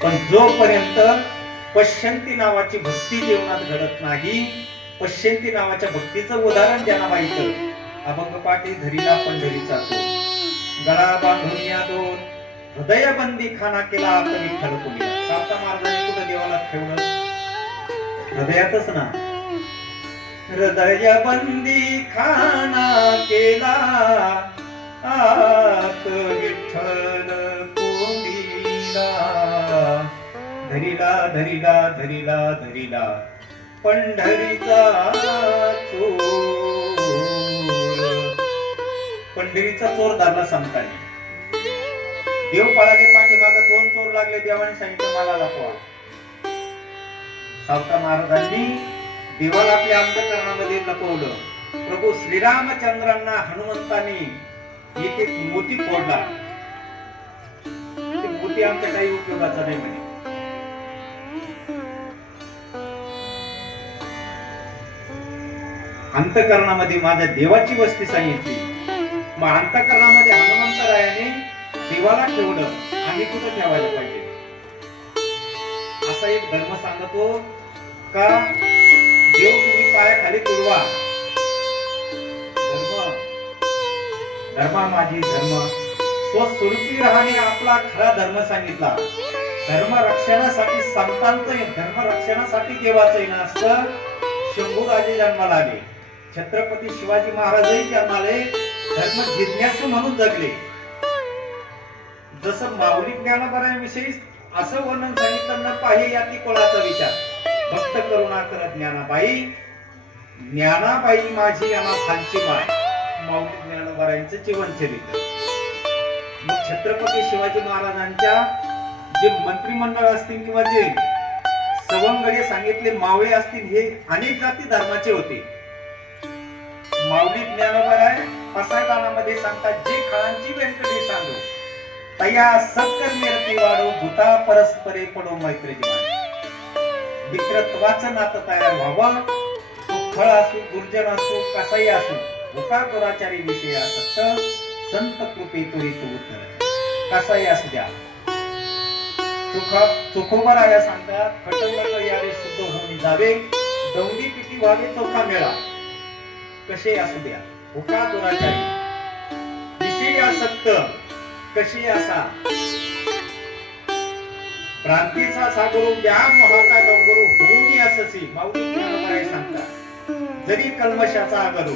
पण जोपर्यंत पश्यंती नावाची भक्ती जीवनात घडत नाही, पश्यंती नावाच्या भक्तीचं उदाहरण ज्यांना माहित, अभंग पाठी धरीला पंढरीचा तो, गळा बांधून या दोन, हृदय बंदी खाना केला आता विठ्ठल तुम्ही. सावता महाराजांनी कुठं देवाला ठेवलं? हृदयातच ना. हृदय बंदी खाना केला आत विठ्ठल कोंडीला, धरिला धरिला धरिला धरिला पंढरीचा चोर. पंढरीचा चोर धरला सांगताना देव पळाले, पाठीमागे 2 चोर लागले. देवाने सांगितलं मला लपवा. सावता महाराजांनी देवाला आपल्या अंतःकरणामध्ये लपवलं. प्रभू श्रीरामचंद्रांना हनुमंतांनी एक एक मोती फोडला. ते मोती आमच्या काही उपयोगाचा नाही म्हणे. अंतःकरणामध्ये माझ्या देवाची वस्ती सांगितली. मग अंतःकरणामध्ये हनुमंतरायाने देवाला ठेवलं, आम्ही कुठं ठेवायला पाहिजे? असा एक धर्म सांगतो का देव तुम्ही पायाखाली तुडवा. धर्म धर्मा माझी धर्म, स्वस्वरूपी राहणे आपला खरा धर्म सांगितला. धर्म रक्षणासाठी संतांचं, धर्म रक्षणासाठी देवाचं येणं असतं. शंभूराजे जन्माला आले, छत्रपती शिवाजी महाराजही जन्माले धर्म जिज्ञासू म्हणून जगले. जसं माऊली ज्ञानोबारायांविषयी असं वर्णन सांगितलं, न पाही याती कोणाचा विचार, भक्त करुणा करत ज्ञानाबाई, ज्ञानाबाई माझी अनाथांची माय. माऊली ज्ञानोबारायांचं जीवनचरित्र. मग छत्रपती शिवाजी महाराजांच्या जे मंत्रिमंडळ असतील किंवा जे सवंगडे सांगितले मावळे असतील, हे अनेक जाती धर्माचे होते. माऊली ज्ञानोबाराय पसायदानामध्ये सांगतात, जे खळांची व्यंकटी सांगू तया सत्कर निरती वाढो, भूता परस्परे पडो मैत्रीची वाढ. विक्रत्वाचं नातं तयार व्हावं. तो फळ असो, दुर्जन असो, कसाही असो, भूका दुराचारी विषय असत, संत कृपे त्वरित उत्तर कसाही असू द्या. चोखोबराया सांगतात, खटंग यावे शुद्ध होऊन जावे, दौंडी पिटी व्हावे चोखा मेळा. कसे असू द्या, भूका दुराचारी विषय आसक्त कशी असा, प्रांतीचा सागरू व्याम महाता डोंगरू होऊनी अससी. माऊली ज्ञानोबाराय सांगतात, जरी कल्मशाचा आगरू,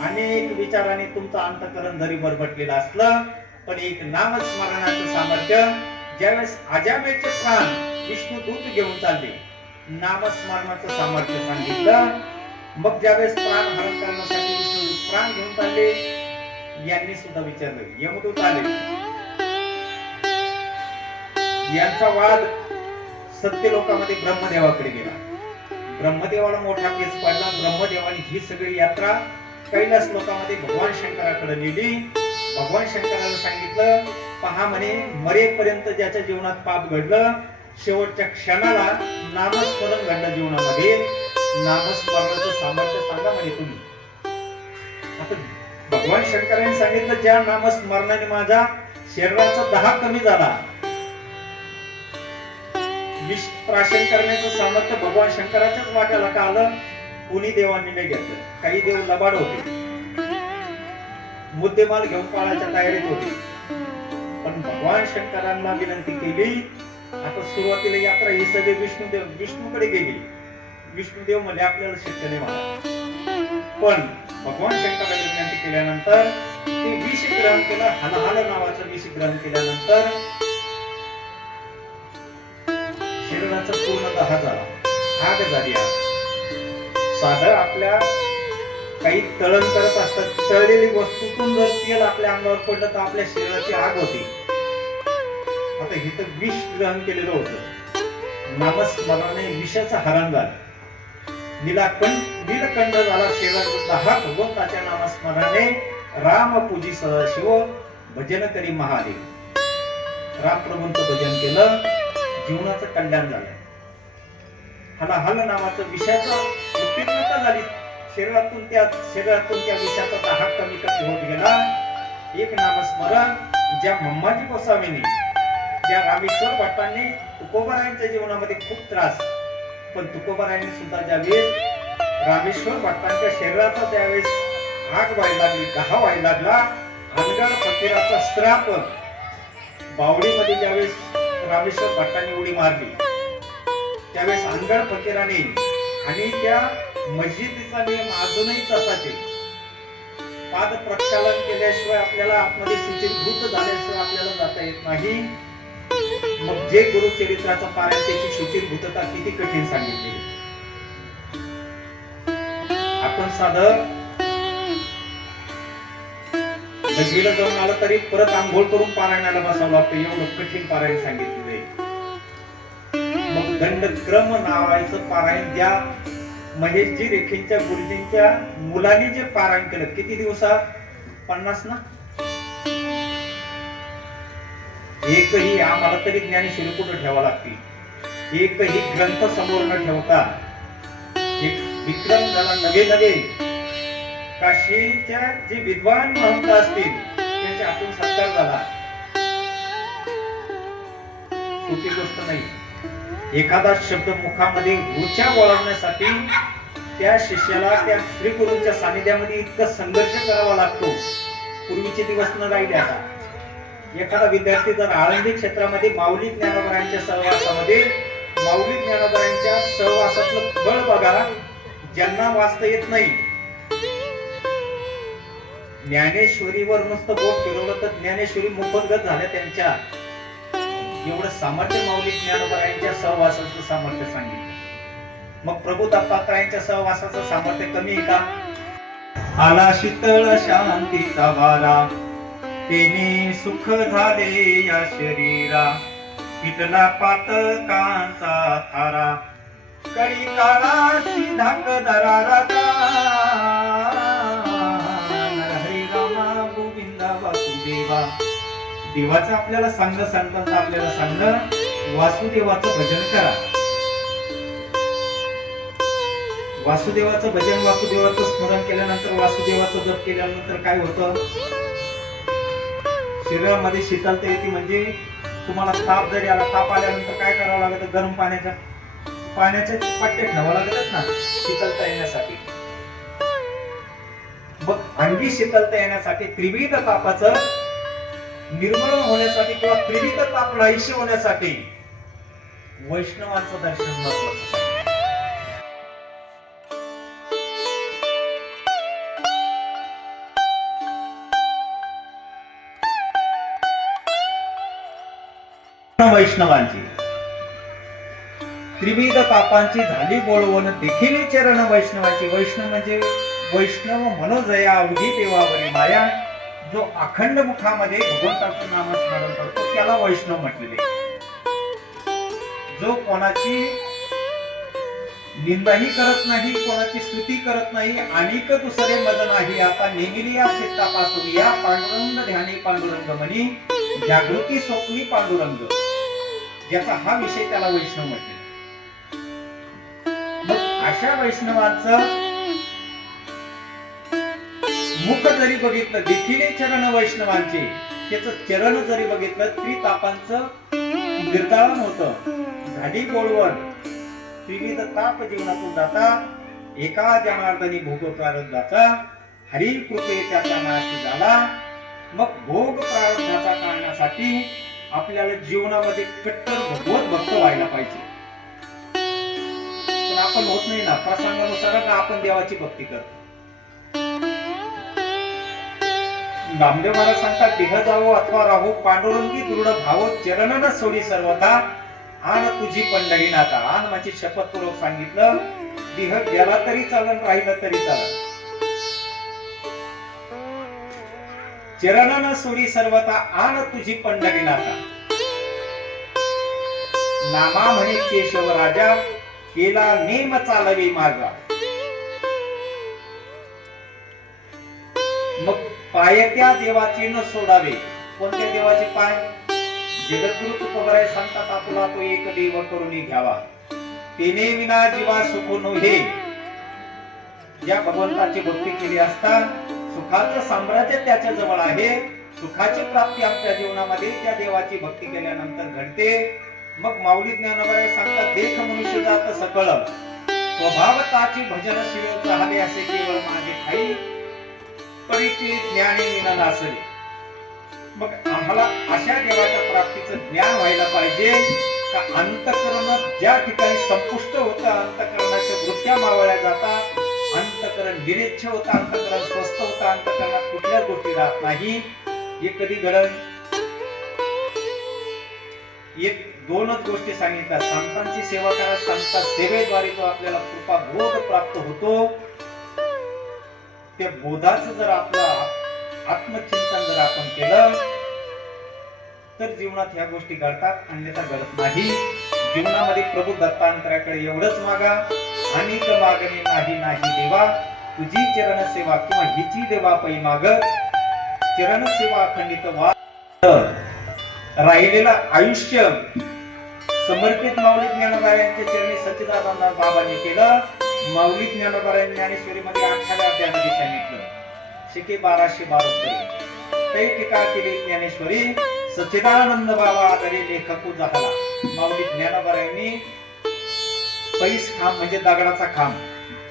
अनेक विचाराने तुमचं अंतःकरण जरी बरबटलेलं असलं, पण एक नामस्मरणाचं सामर्थ्य, ज्यावेळेस अजामेचे प्राण विष्णू दूत घेऊन चालले, नामस्मरणाचं सामर्थ्य सांगितलं. मग ज्यावेळेस प्राण हरण करण्यासाठी विष्णू प्राण चालले यांनी सुद्धा विचारलं. यमदूत आले, यांचा वाद सत्य लोकांमध्ये ब्रह्मदेवाकडे गेला. ब्रह्मदेवाला मोठा केस पडला. ब्रह्मदेवाने ही सगळी यात्रा कैलास लोकांमध्ये भगवान शंकराकडे नेली. भगवान शंकराला सांगितलं, पहा म्हणे, मरेपर्यंत ज्याच्या जीवनात पाप घडलं, शेवटच्या क्षणाला नामस्मरण घडलं जीवनामध्ये, नामस्मरणाचं सामर्थ्य सांगा म्हणे तुम्ही. आता भगवान शंकरांनी सांगितलं, ज्या नामस्मरणाने माझा शरीराचा दाह कमी झाला, विष प्राशन करण्याचं सामर्थ्य भगवान शंकराच्याच वाट्याला का आलं? कुणी देवांनी नाही घेतलं. काही देव लबाड होते, मुद्देमाल घेऊन पाळायच्या तयारीत होते. पण भगवान शंकरांना विनंती केली. आता सुरुवातीला यात्रा ही सगळी विष्णूकडे गेली. विष्णुदेव म्हणजे आपल्याला शक्य नाही मला. पण भगवान शंकराला विनंती केल्यानंतर ते विष ग्रहण केलं. हलहल नावाचं विष ग्रहण केल्यानंतर शरीराचा पूर्ण दहा झाला, आग झाली. साधं आपल्या काही तळण करत असतात, तळलेली वस्तूतून जर तेल आपल्या अंगावर पडलं तर आपल्या शरीराची आग होती. आता हे तर विष ग्रहण केलेलं होतं. नामस्मरणाने विषाचं हरण झालं. नीलकंठ झाला शरीराचा दहा. भगवंताच्या नामस्मरणाने राम पूजी सदाशिव, भजन करी महादेव. रामप्रभूंचं भजन केलं, जीवनाचं कल्याण झालं. हलाहल नावाचं विषाचं उत्तीर्णता झाली. शरीरातून त्या विषाचा दाह कमी होत गेला. एक नामस्मरण ज्या म्माजी गोसावीने, ज्या रामेश्वर भट्टांनी तुकोबारायांच्या जीवनामध्ये खूप त्रास, पण तुकोबारायांनी सुद्धा ज्यावेळेस रामेश्वर भट्टांच्या शरीराचा त्यावेळेस आग व्हायला लागली, दाह व्हायला लागला, अनगड फकीराचा श्राप बावडीमध्ये ज्यावेळेस रामेश्वर भट्टांनी उडी मारली, त्यावेळेस अनगड फकीराने, आणि त्या मस्जिदीचा नियम अजूनही तसाच आहे. पाद प्रक्षालन केल्याशिवाय आपल्याला आतमध्ये शुचिर्भूत झाल्याशिवाय आपल्याला जाता येत नाही. मग जे गुरुचरित्राचं पारायण त्याची शुचिर्भूतता किती कठीण सांगितली. आपण साधं नदीला जाऊन आलं तरी परत आंघोळ करून पारायणाला बसावं लागतं, एवढं कठीण पारायण सांगितलेलं आहे. मग दंडक्रम नावाचं पारायण ज्या महेशजी रेखेंच्या गुरुजींच्या मुलांनी जे पारायण केलं, किती दिवसात? 50 ना. एकही आम्हाला तरी ज्ञानेश्वरी कुठं ठेवा लागते, एकही ग्रंथ समोर न ठेवता एक विक्रम झाला. नवे काशीच्या जे विद्वान महंत असतील त्यांच्या हातून सत्कार झाला. सोपी गोष्ट नाही. एखादा शब्द मुखामध्ये ऊर्जा वळवण्यासाठी त्या शिष्याला त्या श्री गुरूंच्या सानिध्यामध्ये इतका संघर्ष करावा लागतो. पूर्वीचे दिवस न राहिले आता. एखादा विद्यार्थी जर आळंदी क्षेत्रामध्ये माऊली ज्ञानोबरायांच्या सहवासामध्ये, माऊली ज्ञानोबरायांच्या सहवासातलं बळ बघा. ज्यांना वाचता येत नाही, ज्ञानेश्वरीवर नुसतं बोट फिरवलं तर ज्ञानेश्वरी मुखोद्गत झाल्या त्यांच्या. एवढं सामर्थ्य माऊली ज्ञानोबरायांच्या सहवासाचं सामर्थ्य सांगितलं. मग प्रभू दत्तात्रयांच्या सहवासाचं सामर्थ्य कमी आहे का? आला शीतळ शांतीचा वारा, तेने सुख झाले या शरीरा, पिटला पातकांचा थारा, कळी काळाची धाक दरारा, हरी रामा गोविंदा वासुदेवा. देवाचं आपल्याला सांगणं, संतांचं आपल्याला सांगणं, वासुदेवाचं भजन करा. वासुदेवाचं भजन, वासुदेवाचं स्मरण केल्यानंतर, वासुदेवाचं जप केल्यानंतर काय होतं? शरीरामध्ये शीतलता येते. म्हणजे तुम्हाला ताप जरी आला, ताप आल्यानंतर काय करावं लागतं? गरम पाण्याचे पट्टे ठेवावं लागतात ना शीतलता येण्यासाठी. मग अंगी शीतलता येण्यासाठी, त्रिविध तापाचं निर्मूलन होण्यासाठी किंवा त्रिविध ताप नाहीशी होण्यासाठी वैष्णवांचं दर्शन महत्वाचं. वैष्णवांची त्रिविध पापांची झाली बोळवण, देखील चरण वैष्णवाची. वैष्णव म्हणजे वैष्णव मनोजया अवघी देवावरी माया. जो अखंड मुखामध्ये भगवंताचं नामस्मरण करतो त्याला वैष्णव म्हटलेले. जो कोणाची निंदाही करत नाही, कोणाची स्तुती करत नाही, अनेक दुसरे मद नाही, आता नेमिली या चित्तापासून या पांडुरंग ध्यानी पांडुरंग म्हणी, जागृती स्वप्नी पांडुरंग, ज्याचा हा विषय त्याला वैष्णव म्हटले. मग अशा वैष्णवांचं मुख जरी बघितलं, देखील चरण वैष्णवांचे, त्याचं चरण जरी बघितलं त्रितापांचं निर्दारण होतं. झाडी गोळवण विविध ताप जीवनातून जाता, एका जनार्दनी भोग प्रारब्धाचा हरी कृपे त्याचा नाश झाला. मग भोग प्रारब्धाचा काढण्यासाठी आपल्याला जीवनामध्ये कट्टर भगवत भक्त व्हायला पाहिजे. पण आपण होत नाही ना, प्रसंगानुसार आपण देवाची भक्ती करतो. नामदेव महाराज सांगतात, देह जावो अथवा राहो पांडुरंगी दृढ भाव, चरण न सोडी सर्वथा आन तुझी पंढरीनाथा. आन म्हणजे शपथपूर्वक सांगितलं, देह गेला तरी चालन, राहिलं तरी चालन, चरण न सोडी सर्वथा आन तुझी पंढरीनाथा. नामा म्हणे केशव राजा, केला नेम चालवे माझा. मग पाय त्या देवाचे न सोडावे. कोणत्या देवाचे पाय? जगद्गुरु तुकोबराय सांगतात, आपला तो एक देव करून घ्यावा, तेने विना जीवा सुख नव्हे. ज्या भगवंताची भक्ती केली असता सुखाचं साम्राज्य त्याच्या जवळ आहे. सुखाची प्राप्ती आमच्या जीवनामध्ये त्या देवाची भक्ती केल्यानंतर घडते. मग माऊली ज्ञानोबराय सांगतात, देख मनुष्य जात सकळ, स्वभावताची भजन शिव चाहले, असे केवळ माझे ठाई, परिते ज्ञानी विना नासले. मग आम्हाला अशा देवाच्या प्राप्तीचं ज्ञान व्हायला पाहिजे का अंतःकरण ज्या ठिकाणी संपुष्ट होतं, अंतःकरणाच्या वृत्त्या मावळल्या जातात, अंतःकरण निरेच्छ होतं, अंतःकरण स्वस्थ होतं, अंतःकरणात कुठल्याच गोष्टी राहत नाही. हे कधी घडलं? एक दोनच गोष्टी सांगितल्या. संतांची सेवा करा, संत सेवेद्वारे जो आपल्याला कृपा बोध प्राप्त होतो, त्या बोधाचं जर आपलं आत्मचिंतन जर आपण केलं तर जीवनात ह्या गोष्टी घडतात, अन्यथा घडत नाही. जीवनामध्ये प्रभू दत्तांतराकडे एवढंच मागा, अनेक मागणे नाही नाही देवा, तुझी चरण सेवा किंवा हिची देवा पै माग. चरण सेवा अखंडित वा राहिलेलं आयुष्य समर्पित माऊली ज्ञानोबरायांच्या चरणी सच्चिदानंद बाबांनी केलं. माऊली ज्ञानोबरायांनी ज्ञानेश्वरीमध्ये 8व्या अध्यायामध्ये सांगितलं, शिके 1212 काही टीका केली ज्ञानेश्वरी, सच्चिदानंद बाबा आदरे लेखकू झाला. माऊली ज्ञानोबरायांनी पैस खांब म्हणजे दगडाचा खांब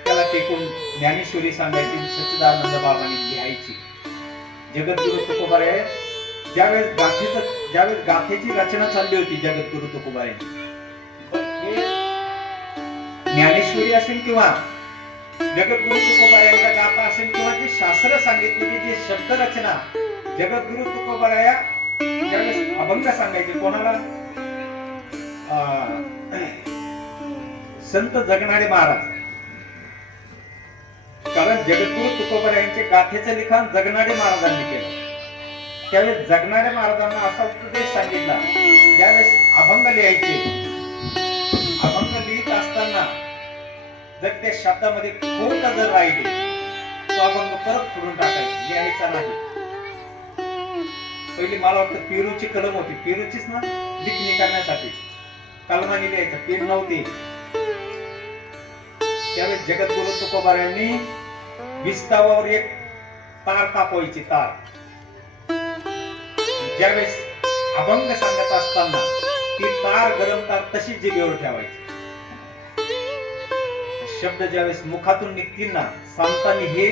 त्याला टेकून ज्ञानेश्वरी सांगायची, सच्चिदानंद बाबांनी लिहायची. जगद्गुरु तुकोबराय ज्यावेळेस गाथेची रचना चालली होती जगद्गुरु तुकोबरायांची, ज्ञानेश्वरी असेल किंवा जगद्गुरु तुकोबरायांच्या गाथा असेल किंवा जी शास्त्र सांगितलेली जी शब्द रचना, जगद्गुरु तुकोबराया ज्यावेळेस अभंग सांगायचे कोणाला? संत जगनाडे महाराज. कारण जगद्गुरु तुकोबरायांचे गाथेचं लिखाण जगनाडे महाराजांनी केलं. त्यावेळेस जगनाडे महाराजांना असा उपदेश सांगितला, ज्यावेळेस अभंग लिहायचे, अभंग लिहित असताना जर त्या शब्दामध्ये खोट जर राहिली तो अभंग परत फोडून टाकायचा, लिहायचा नाही. पहिली मला वाटतं पेरूची कलम होती, पेरूचीच ना, लिखणी करण्यासाठी कलमाने लिहायचं, पेन नव्हते. त्यावेळेस जगद्गुरु तुकोबरायांनी विस्तावावर एक तार तापवायची, तार. ज्यावेळेस अभंग सांगत असताना ती तार, गरम तार तशीच जिभेवर ठेवायची. शब्द ज्यावेळेस मुखातून निघतील ना, संतांनी हे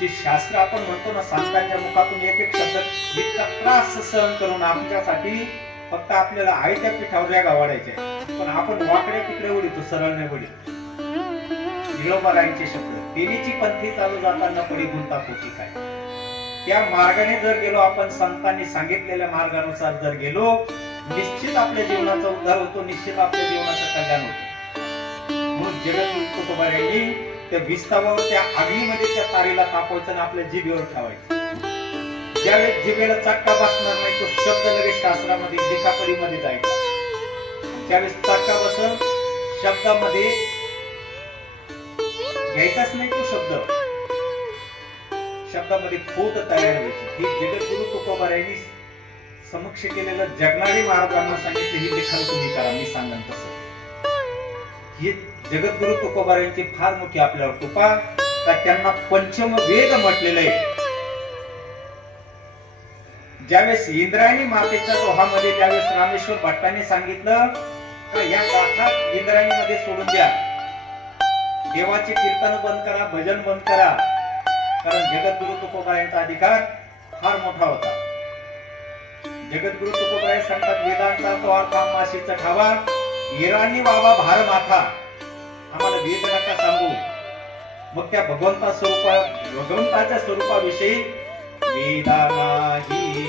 जे शास्त्र आपण म्हणतो ना, संतांच्या मुखातून एक एक शब्द इतका त्रास सहन करून आमच्यासाठी फक्त आपल्याला आयत्या पिठावर रेगा वाढायच्या, पण आपण वाकड्या तिकडे उडीतो, सरळ नाही उडीत. जिळोबारायांचे शब्द, तेनीची पंथी चालू जाताना पडी गुंता पोटी काय. त्या मार्गाने जर गेलो आपण, संतांनी सांगितलेल्या मार्गानुसार जर गेलो, निश्चित आपल्या जीवनाचा उद्धार होतो, निश्चित आपल्या जीवनाचं कल्याण होतं. म्हणून जगद्गुरु तुकोबरायांनी त्या विस्तावावर त्या आगीमध्ये त्या तारेला तापवायचं आणि आपल्या जिभेवर ठेवायचं. ज्यावेळेस जिभेला चटका बसणार नाही तो शब्द लगेच शास्त्रामध्ये लेखापरीमध्ये जायचा. ज्यावेळेस चटका बसल शब्दामध्ये घ्यायचाच नाही तो शब्द, शब्दामध्ये खोट तयार व्हायची. ही जगद्गुरु तुकोबारायांनी समक्ष केलेलं जगणारी महाराजांना सांगितलं ही लिखाण तुम्ही करा, मी सांगन तसं. ही जगद्गुरु तुकोबारायांची फार मोठी आपल्यावर कृपा का त्यांना पंचम वेद म्हटलेलं आहे. ज्यावेळेस इंद्रायणी मातेच्या दोहामध्ये ज्यावेळेस रामेश्वर भट्टाने सांगितलं का या गाथा इंद्रायणीमध्ये सोडून द्या, देवाचे कीर्तन बंद करा, भजन बंद करा, कारण जगद्गुरु तुकोबारायांचा अधिकार फार मोठा होता. जगद्गुरु तुकोबाराय सांगतात वेदांचा तो अर्थ माशीचा ठावा, इराणी बाबा भार माथा, आम्हाला वेद नका सांगू. मग त्या भगवंताच्या स्वरूपाविषयी वेदा नाही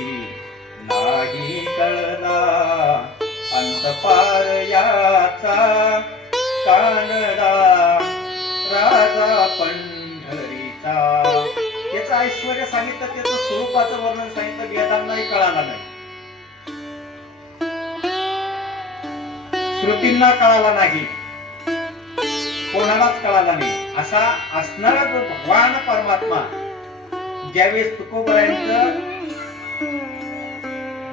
कळला अंत पार याचा कानडा राजा पंढरीचा. त्याचं ऐश्वर्य सांगितलं, त्याचं स्वरूपाचं वर्णन सांगितलं, वेदांनाही कळाला नाही, श्रुतींना कळाला नाही, कोणालाच कळाला नाही. असा असणारा जो भगवान परमात्मा ज्यावेळेस तुकोबारायांचं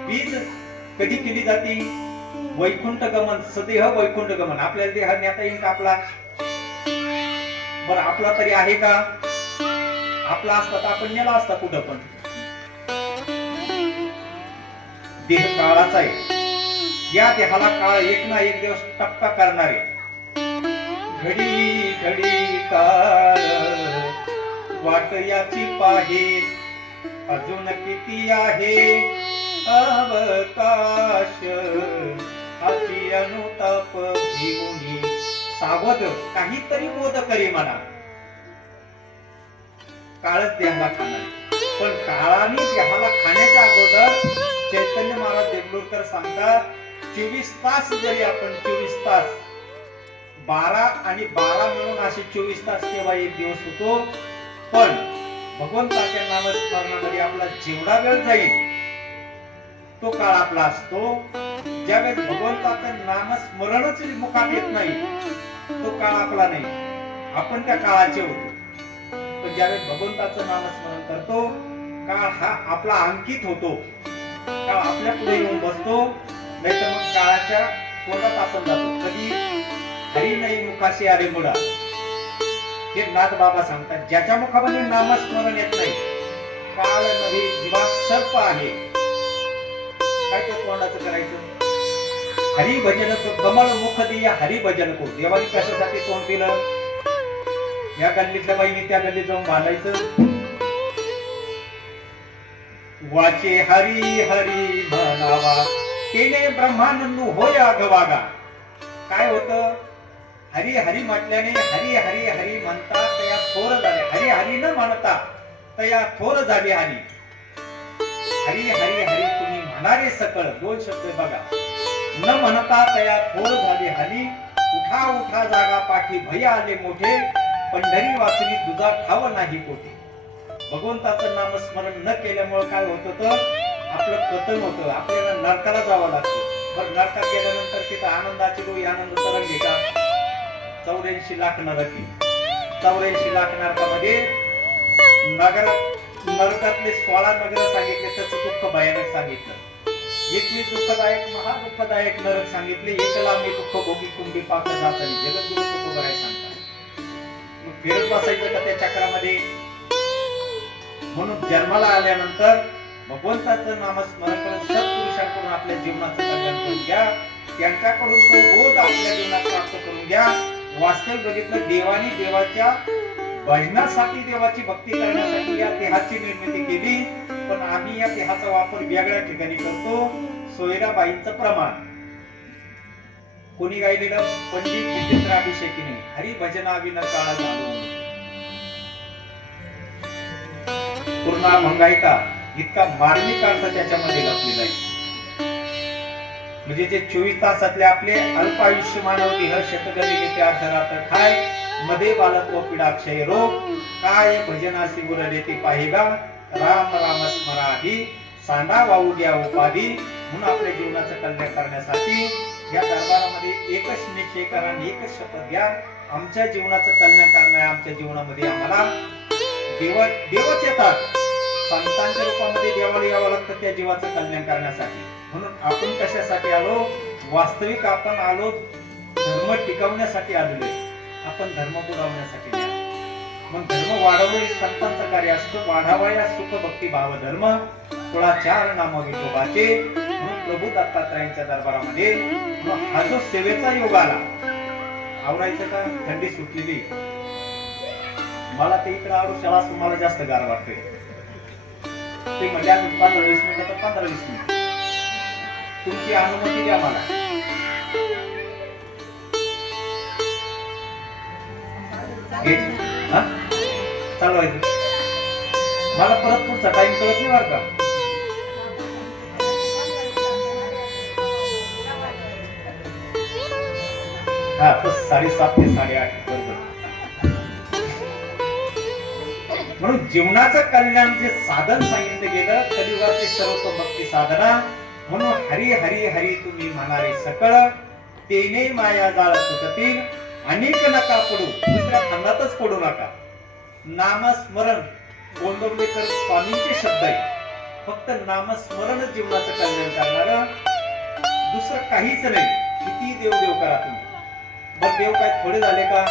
बीज कधी केली जाते, वैकुंठ गमन, सदेह वैकुंठ गमन. आपल्याला देह नेता येईल का आपला? बरं आपला तरी आहे का? आपला असता तर आपण नेला असता कुठं पण. देह काळाचा आहे, या देहाला काळ एक ना एक दिवस टप्पा करणारे. घडी घडी काळ वाट याची पाहे, अजून किती आहे अवकाश, हाची अनुताप घेऊनी सावध काहीतरी बोध करी म्हणा. काळच देहाला खाणार, पण काळाने देहाला खाण्याच्या अगोदर चैतन्य महाराज देगलूरकर सांगतात 24 तास जरी आपण 24 तास 12 आणि 12 मिळून असे 24 तास तेव्हा एक दिवस होतो. पण भगवंताच्या नामस्मरणामध्ये आपला जेवढा वेळ जाईल तो काळ आपला असतो. ज्यावेळेस भगवंताचं नामस्मरणच मुखात येत नाही तो काळ आपला नाही, आपण त्या काळाचे होतो. पण ज्यावेळेस भगवंताचं नामस्मरण करतो काळ हा आपला अंकित होतो, काळ आपल्या पुढे येऊन बसतो. नाहीतर मग काळाच्या तोंडात आपण जातो. कधी हरी नाही मुखाशी आरे मुळा, हे नाथ बाबा सांगतात. ज्याच्या मुखामध्ये नामस्मरण येत नाही काळ नव्हे जीवा सर्प आहे. काय तो तोंडाचं करायचं? हरी भजन को कमळ मुख दिया हरी भजन को. देवानी कशासाठी तोंड दिलं? या गल्लीतल्या बाईने त्या गल्लीत जाऊन बांधायचं, वाचे हरी हरी म्हणावा तेने ब्रह्मानंदू होय अगवागा. काय होतं? हरी हरी म्हटल्याने हरी हरी हरी म्हणता तया थोर झाले, हरी हरी न म्हणता तया थोर झाले हरी. हरी हरी हरी तुम्ही म्हणारे सकळ, दोन शब्द बघा. न म्हणता तया थोर झाले हरी, उठा उठा जागा पाठी भय आले मोठे, पंढरी वाचली तुझा ठाव नाही कोठे. भगवंताचं नामस्मरण न केल्यामुळे काय होत होतं? आपलं पतन होतं, आपल्याला नरकाला जावं लागतं. बरं नरकात गेल्यानंतर तिथं आनंदाची डोई आनंद तरंगे का? 84 लाख नरकी, 84 लाख नरकामध्ये नरकातले 16 नगर सांगितले, त्याचं दुःख भयानक सांगितलं. 21 दुःखदायक महादुःखदायक नरक सांगितले. एकला मी दुःख भोगी कुंभी पाक जातानी. जगद्गुरु तुकोबाराय सांगतात. मग फिरत बसायचं का त्या चक्रामध्ये? म्हणून जन्माला आल्यानंतर भगवंताचं नामस्मरण करून सत्पुरुषांकडून आपल्या जीवनाचं कल्याण करून घ्या, त्यांच्याकडून तो बोध आपल्या जीवनात प्राप्त करून घ्या. वास्तव बघितलं, देवानी देवाच्या भजनासाठी, देवाची भक्ती करण्यासाठी या देहाची निर्मिती केली. पण आम्ही या देहाचा वापर वेगळ्या ठिकाणी करतो. सोयराबाईंचं प्रमाण कोणी गायलेलं? पंडित विचित्राभिषेकीने हरी भजनाविना काळ झालो. पूर्ण मंगायका इतका मार्मिक अर्थ त्याच्यामध्ये लपलेला आहे. म्हणजे जे 24 तासातले आपले अल्प आयुष्य मानव देह शतगती अर्थ राहत खाय मध्ये बालत्व पीडाक्षय रोग काय भजनासी उरले ते पाहिगा राम राम स्मराही सांडा वाहू घ्या उपाधी. म्हणून आपल्या जीवनाचं कल्याण करण्यासाठी या दरबारामध्ये एकच निश्चय करा आणि एकच शपथ घ्या, आमच्या जीवनाचं कल्याण करण्या आमच्या जीवनामध्ये आम्हाला देवच येतात. संतांच्या रूपामध्ये देवाला यावं लागतं त्या जीवाचं कल्याण करण्यासाठी. म्हणून आपण कशासाठी आलो? वास्तविक आपण आलो धर्म टिकवण्यासाठी आलेलो आहे. आपण धर्म बुडवण्यासाठी नाही. मग धर्म वाढवणं हे संतांचं कार्य असतं. वाढावा या सुख भक्ती भाव धर्म कुळाचार नाम विठोबाचे. म्हणून प्रभू दत्तात्रयांच्या दरबारामध्ये हा जो सेवेचा योग आला, आवरायचं का? थंडी सुटलेली, मला ते इकडे आवडू शाळा तुम्हाला जास्त गार वाटतोय. ते म्हणजे अजून 15-20 मिनिटं तर 15-20 मिनिट तुमची अनुमती द्या मला. चालवायचं मला परत पुढचा टाइम कळत नाही बरं का. हा तर 7:30 ते 8:30 बरोबर. म्हणून जीवनाचं कल्याण जे साधन सांगितलं गेलं कलियुगाचे सर्वोत्तम भक्ती साधना. म्हणून हरी हरी हरी तुम्ही म्हणारे सकळ तेने माया जाळ सुटतील अनेक नका पडू. दुसऱ्या खंडातच पडू नका. नामस्मरण गोंदवलेकर स्वामींचे शब्द आहे. फक्त नामस्मरणच जीवनाचं कल्याण करणार, दुसरं काहीच नाही. किती देव देव करा तुम्ही, मग देव काय थोडे झाले का?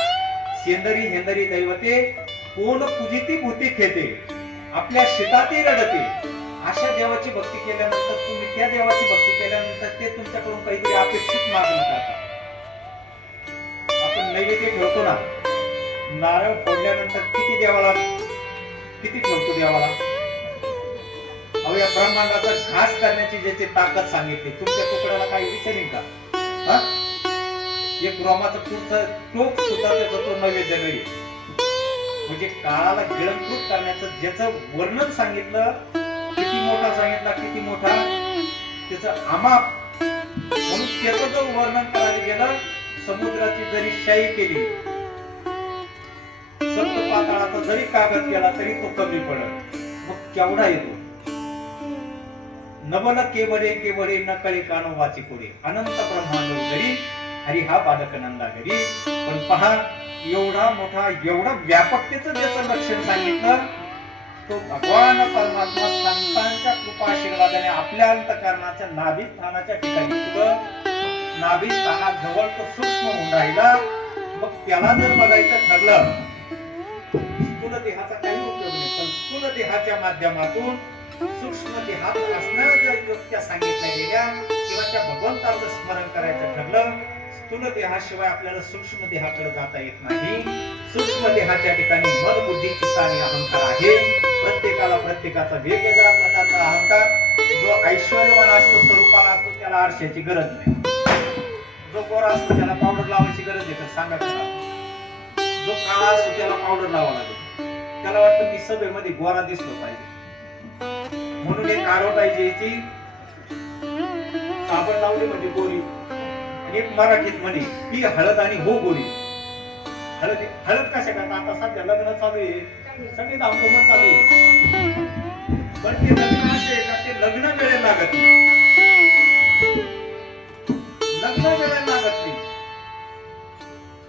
सेंदरी हेंदरी दैवते कोण पूजिती भूती खेते आपल्या शेतातही रडते. अशा देवाची भक्ती केल्यानंतर तुम्ही त्या देवाची भक्ती केल्यानंतर ते तुमच्याकडून काहीतरी अपेक्षित मागणं करतात. आपण नैवेद्य ठेवतो ना, नारळ फोडल्यानंतर किती ठेवतो देवाला? अहो या ब्रह्मांडाचा घास करण्याची ज्याची ताकद सांगितली, तुमच्या तुकड्याला काही विचारेल का? एक रोमाचं पुढचं टोक सुद्धा त्याचा तो नैवेद्य नाही. म्हणजे काळाला गिळंकृत करण्याचं ज्याचं वर्णन सांगितलं, किती मोठा सांगितला, किती मोठा त्याचं अमाप. म्हणून त्याचं जर वर्णन करायला गेलं, समुद्राची जरी शाई केली, सप्त पाताळाचा जरी कागद केला तरी तो कमी पडत. मग केवढा येतो? नवल केवळे केवळे नकळे कानोबाची पुढे अनंत ब्रह्मांड जरी हरी हा बालक नंदा घरी. पण पहा एवढा मोठा एवढा व्यापकतेचं ज्याचं लक्षण सांगितलं, तो भगवान परमात्मा संतांच्या कृपा आशीर्वादाने आपल्या अंतःकरणाच्या नाभिस्थानाच्या ठिकाणी सुद्धा नाभिस्थानाजवळ तो सूक्ष्म होऊन राहिला. मग त्याला जर बघायचं ठरलं, स्थूल देहाचा काही उपयोग नाही, पण स्थूल देहाच्या माध्यमातून सूक्ष्म देहात असणाऱ्या ज्या युक्त्या सांगितल्या गेल्या किंवा त्या भगवंताचं स्मरण करायचं ठरलं, स्थूल देहाशिवाय आपल्याला सूक्ष्म देहाकडे जाता येत नाही. सूक्ष्म देहाच्या ठिकाणी मन बुद्धी चित्त आणि अहंकार आहे. प्रत्येकाला प्रत्येकाचा वेगवेगळ्या प्रकारचा अहंकार. जो ऐश्वर्यवान असतो, स्वरूपाला असतो, त्याला आरशाची गरज नाही. जो गोरा असतो त्याला पावडर लावायची गरज आहे का? सांगा त्याला. जो काळा असतो त्याला पावडर लावावं लागेल. त्याला वाटतं की सभेमध्ये गोरा दिसलो पाहिजे, म्हणून एक आरोटायची साबण लावली म्हणजे गोरी. एक मराठीत म्हणे ती हळद आणि हो गोरी. हळद कशा करता? आता सध्या लग्न चालू आहे, सगळी धामधूम चालू आहे, पण ते लग्न असे का ते लग्न वेळेला लागत नाही. लग्न वेळेला लागत नाही.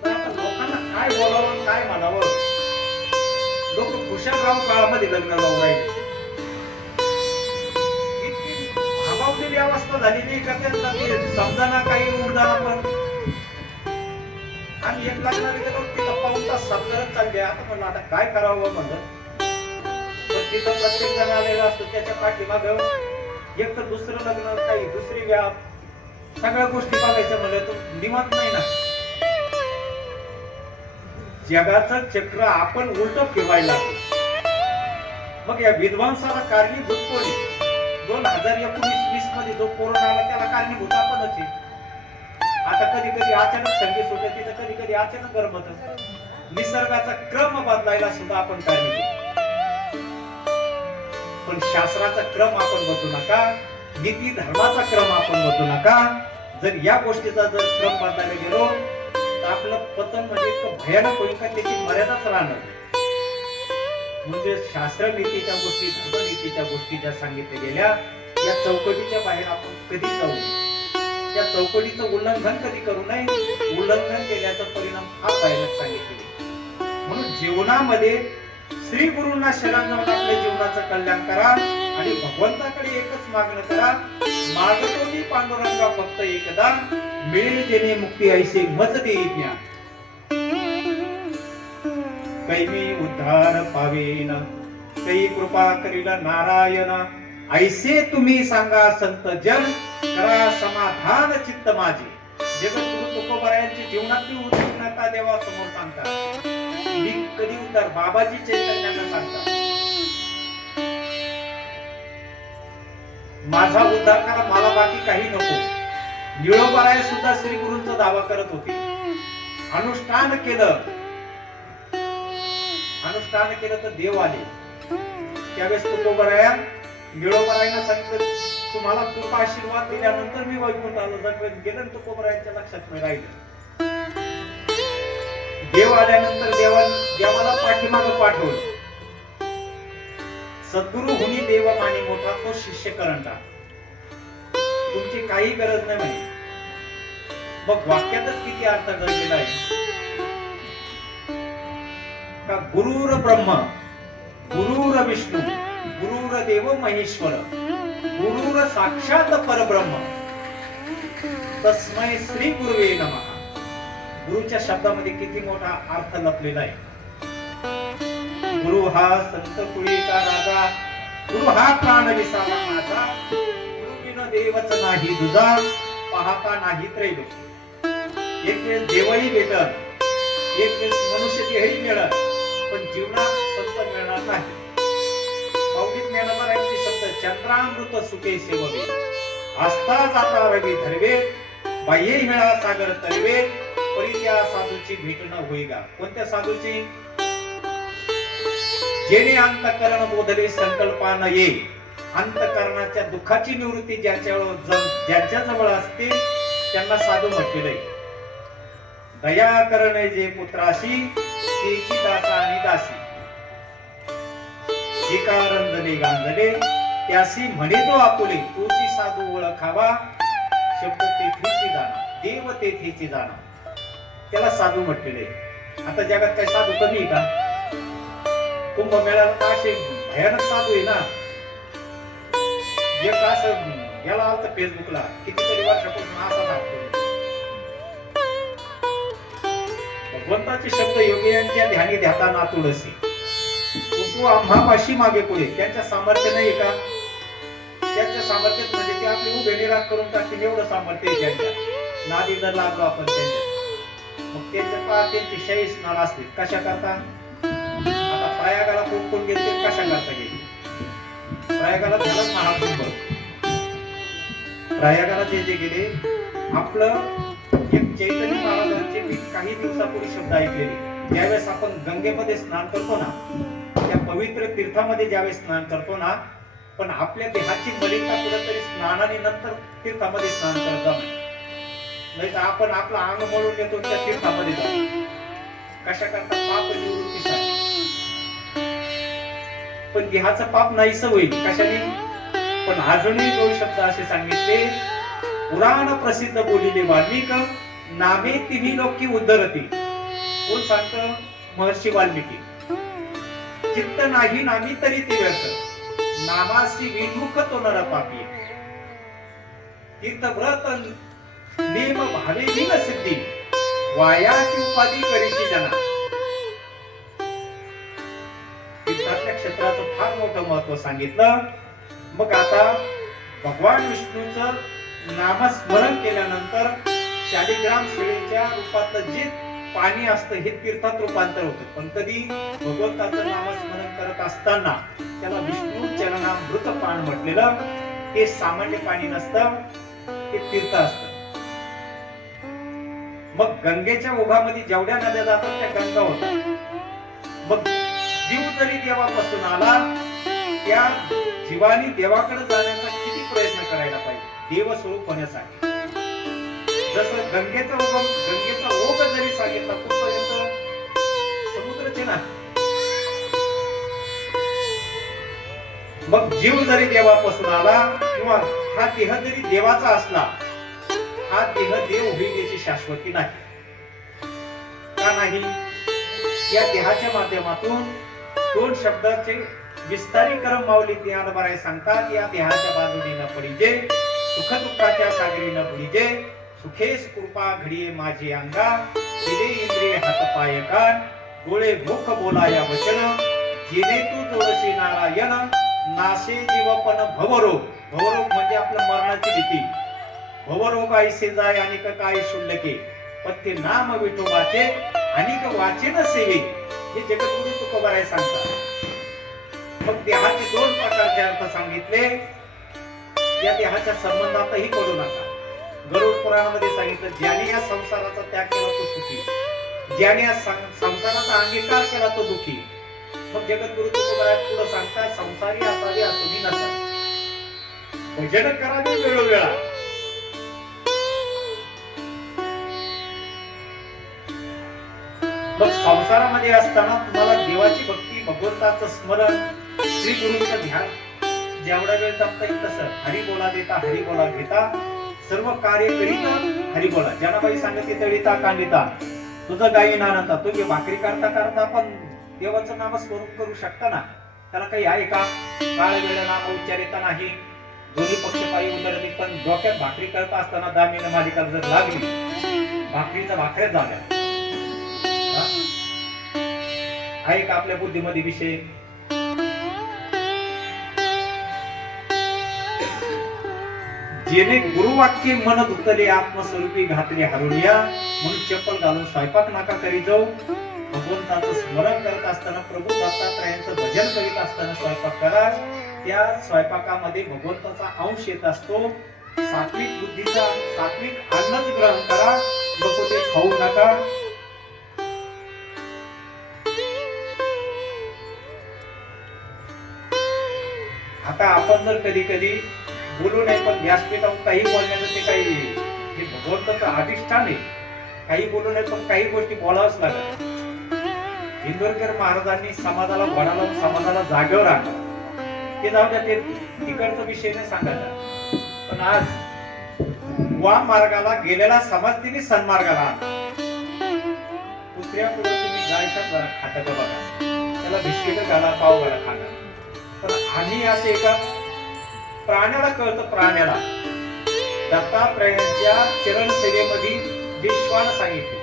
पण आता लोकांना काय बोलावं काय म्हणावं? लोक खुशालराव काळामध्ये लग्न लावून राहिले. भाबावलेली अवस्था झालेली का त्यांना समजाना काही उडदाना. पण आणि एक लग्नाला गेलो तिथं पाऊन तास करत चालले. आता म्हणलं आता काय करावं म्हणलं, पण तिथं प्रत्येक जण आलेला असतो, त्याच्या पाठीमाग एक तर दुसरं लग्न, काही दुसरी व्याप, सगळ्या गोष्टी बघायच्या म्हणलं तर निवांत नाही ना. जगाचं चक्र आपण उलट फिरवायला लागलो. मग या विध्वंसाला कारणीभूत कोणी? 2019-20 मध्ये जो कोरोना आला त्याला कारणीभूत आपणच आहे. आता कधी कधी अचानक थंडी सुटते, तर कधी कधी अचानक गरम होतं. निसर्गाचा क्रम बदलायला सुद्धा आपण कारणीभूत. पण शास्त्राचा क्रम आपण बदलू नका, नीती धर्माचा क्रम आपण बदलू नका. जर या गोष्टीचा जर क्रम बदलायला गेलो तर आपलं पतन म्हणजे इतकं भयानक होईल का त्याची मर्यादाच राहणार नाही. म्हणजे शास्त्र नीतीच्या गोष्टी, धर्मनीतीच्या गोष्टी ज्या सांगितल्या गेल्या, या चौकटीच्या बाहेर आपण कधी जाऊ नये. त्या चौकटीचं उल्लंघन कधी करू नये. उल्लंघन केल्याचा परिणाम फार भयानक सांगितले. म्हणून जीवनामध्ये श्री गुरूंना शरण जाऊन आपल्या जीवनाचं कल्याण करा आणि भगवंताकडे एकच मागणं करा, मागतो मी पांडुरंगा फक्त एकदा, मिळेल देणे मुक्ती ऐसे मज देई ज्ञान. कैमी उद्धार पावेन, कै कृपा करील नारायण, ऐसे तुम्ही सांगा संत जन, करा समाधान चित्त माझे. जगद्गुरु तुकोबारायांच्या जीवनातली उद्विग्नता देवासमोर सांगतात. मी कधी उद्धार, बाबाजी चैतन्यांना सांगतात, माझा उद्धार करा, मला बाकी काही नको. निळोबाराय सुद्धा श्री गुरूंचा दावा करत होते. अनुष्ठान केलं तर देव आले. त्यावेळेस तुकोबाराया निळोबारायांना सांगितलं, तुम्हाला कृपा आशीर्वाद दिल्यानंतर मी वैकुंठाला जाऊन गेलो. तुकोबारायांच्या लक्षात नाही राहिलं. देव आल्यानंतर देवाला पाठीमागं पाठवलं. सद्गुरु हुनी देव माने मोठा, तो शिष्य करंटा, तुमची काही गरज नाही म्हणे. मग वाक्यातच किती अर्थ दडलेला आहे का? गुरुर ब्रह्म, गुरुर विष्णू, गुरुर देव महेश्वर, गुरुर साक्षात परब्रह्म, तस्मै श्री गुरुवे नमः. गुरुच्या शब्दामध्ये किती मोठा अर्थ लपलेला आहे. गुरु हा संत कुळीचा राजा, गुरु हा प्राण विसावा माझा, गुरु बिन देवच नाही दुजा, पाहता नाही त्रैलोक्य. एक वेळेस देवही भेटत, एक वेळेस मनुष्य देहही मिळत, पण जीवनात संत मिळणार नाही. मौलिक ज्ञानोबारायांचे शब्द, चंद्रामृत सुखे सेववे, आस्था जाता रवी धरवे, बाह्य हिळा सागर तरवे, परी त्या साधूची भेट न होईगा. कोणत्या साधूची? जेणे अंतःकरण बोधले संकल्पा न ये. अंतःकरणाच्या दुःखाची निवृत्ती ज्यांच्या जवळ असते त्यांना साधू म्हटलेले. दया करणे जे पुत्राशी, तेची दासा आणि दासी, एका रंजले गांजले, त्यासी म्हणे जो आपुले, तोची साधू ओळखावा, शब्द तेथीची जाणा, देव तेथीची जाणा. त्याला साधू म्हटलेले. आता जगात काय साधू कमी आहे का? कुंभमेळ्याला तर असे भयानक साधू आहे ना. एक असं याला आलत फेसबुकला, कितीतरी वर्षापासून असा दाखवतो. भगवंताचे शब्द योगियांच्या ध्यानी ध्याता ना तुळसी, तू आम्हापाशी मागे पुढे. त्यांच्या सामर्थ्य नाही का? त्यांच्या सामर्थ्यात म्हणजे ते आपली उभे निराग करून टाकतील एवढं सामर्थ्य आहे त्यांच्या. नादी जर लागलो आपण त्यांच्या, मग त्यांच्या पाय त्यांची शयी स्नान असते. कशा करता? आता प्रयागाला कोण गेले, कशा करता गेले? प्रयागाला झालं महाकुंभ. प्रयागाला जे गेले, आपलं एक चैतन्य महाराजांचे मी काही दिवसापूर्वी शब्द ऐकलेले. ज्यावेळेस आपण गंगेमध्ये स्नान करतो ना, त्या पवित्र तीर्थामध्ये ज्यावेळेस स्नान करतो ना, पण आपल्या देहाची मलिनता कुठेतरी स्नानानंतर तीर्थामध्ये स्नान करत जाऊ. नाही तर आपण आपलं अंग मळून येतो त्या तीर्थामध्ये जातो. कशा करता? पाप निवृत्तीसाठी. पण देहाचं पाप नाहीसं होईल कशाने? पण अजूनही दोन शब्द असे सांगितले, पुराण प्रसिद्ध बोलिले वाल्मिक, नामे तिन्ही लोकी उद्धरती. कोण सांगतं? महर्षी वाल्मिकी. चित्त नाही नामी तरी ती व्यर्थ, नामासी विमुख तो नर पापी. तीर्थव्रत नेम भावे विन सिद्धी, वायाची उपाधी करीची जना. तीर्थातल्या क्षेत्राचं फार मोठं महत्व सांगितलं. मग आता भगवान विष्णूचं नामस्मरण केल्यानंतर शालिग्राम शिळेच्या रूपातलं जे पाणी असतं हे तीर्थात रूपांतर होतं. पण कधी भगवंताचं नामस्मरण करत असताना त्याला विष्णू चरणामृत पान म्हटलेलं. ते सामान्य पाणी नसतं, ते तीर्थ असतं. मग गंगेच्या ओघामध्ये जेवढ्या नद्या जातात त्या गंगा होतात. मग जीव जरी देवापासून आला, त्या जीवानी देवाकडे जाण्याचा किती प्रयत्न करायला पाहिजे देव स्वरूप होण्यासाठी. जसं गंगेचा ओघ जरी सांगितला कुठपर्यंत समुद्रच आहे ना. मग जीव जरी देवापासून आला किंवा हा देह जरी देवाचा असला, हा देह देव होईल याची शाश्वती नाही. का नाही? या देहाच्या माध्यमातून दोन शब्दाचे विस्तारीकरण माऊली ज्ञानोबा सांगतात. या देहाच्या बाजूने न पडिजे, सुख दुःखाच्या सागरी न बुडिजे, सुखेस कृपा घडिये माझी अंगा, दिले इंद्रिय हात पाय कान, डोळे मुख बोला या वचन, जिने तू जोडशी नारायण, नाशे जीवपण भवरोग. भवरोग म्हणजे आपल्या मरणाची भीती. भवरोग ऐसे जाय अनेक काय शुल्लके, पण ते नाम विठोबाचे अनेक वाचेन सेवे. हे जगद्गुरु तुकोबाराय सांगतात. मग देहाचे दोन प्रकारचे अर्थ सांगितले. या देहाच्या संबंधातही पडू नका. गरुड पुराणामध्ये सांगितलं, ज्याने या संसाराचा त्याग केला तो सुखी, ज्याने या संसाराचा अंगीकार केला तो दुःखी. मग जगद्गुरु तुकोबाराय पुढे सांगतात, संसारी असावे असुनी नसावे, भजन करावे वेळोवेळा. मग संसारामध्ये असताना तुम्हाला देवाची भक्ती, भगवंताचं स्मरण, श्री गुरूंचं ध्यान जेवढा वेळ जमता येईल तसं हरी बोला देता, हरी बोला घेता, सर्व कार्य करीत हरी बोला. जनाबाई सांगते तळीता कांडिता तुझं गायी नानता. तुम्ही भाकरी करता करता पण देवाचं नाम स्वरूप करू शकता ना. त्याला काही आहे का? काळ वेळ नाम उच्चारिता नाही, दोन्ही पक्ष पायी उदरली. पण डोक्यात भाकरी करता असताना दामिनी मालिकाला जर लागली, भाकरीच्या भाकऱ्याच झाल्या. आहे का आपल्या बुद्धीमध्ये विषय? जेणे गुरुवाक्य मन धुतले, आत्मस्वरूपी घातले हरुनिया, म्हणून चप्पल घालून स्वयंपाक नका करी जाऊ. भगवंताचं स्मरण करत असताना, प्रभू दत्तात्रयांचं भजन करीत असताना स्वयंपाक करा. त्या स्वयंपाकामध्ये भगवंताचा अंश येत असतो. सात्विक बुद्धीचा, सात्विक अन्नच ग्रहण करा, नको ते खाऊ नका. आता आपण जर कधी कधी बोलू नये, पण व्यासपीठावर काही बोलण्याचं ते काही हे भगवंताचं अधिष्ठान आहे. काही बोलू नये पण काही गोष्टी बोलावंच लागत. इंदोरकर महाराजांनी समाजाला घोडा लावून समाजाला जागेवर आणलं. ते जाऊ द्या, ते तिकडचा विषय नाही सांगायचा. पण आज वाम मार्गाला गेलेला समाज तिने सन्मार्गाला आणला. दुसऱ्या पुढे तुम्ही जायचं जरा खाता का बघा, त्याला बिस्किट घाला, पाव घाला, खाणार. पण आम्ही असे एका प्राण्याला कळतं, प्राण्याला दत्तात्रयांच्या चरण सेवेमध्ये विश्वान सांगितले.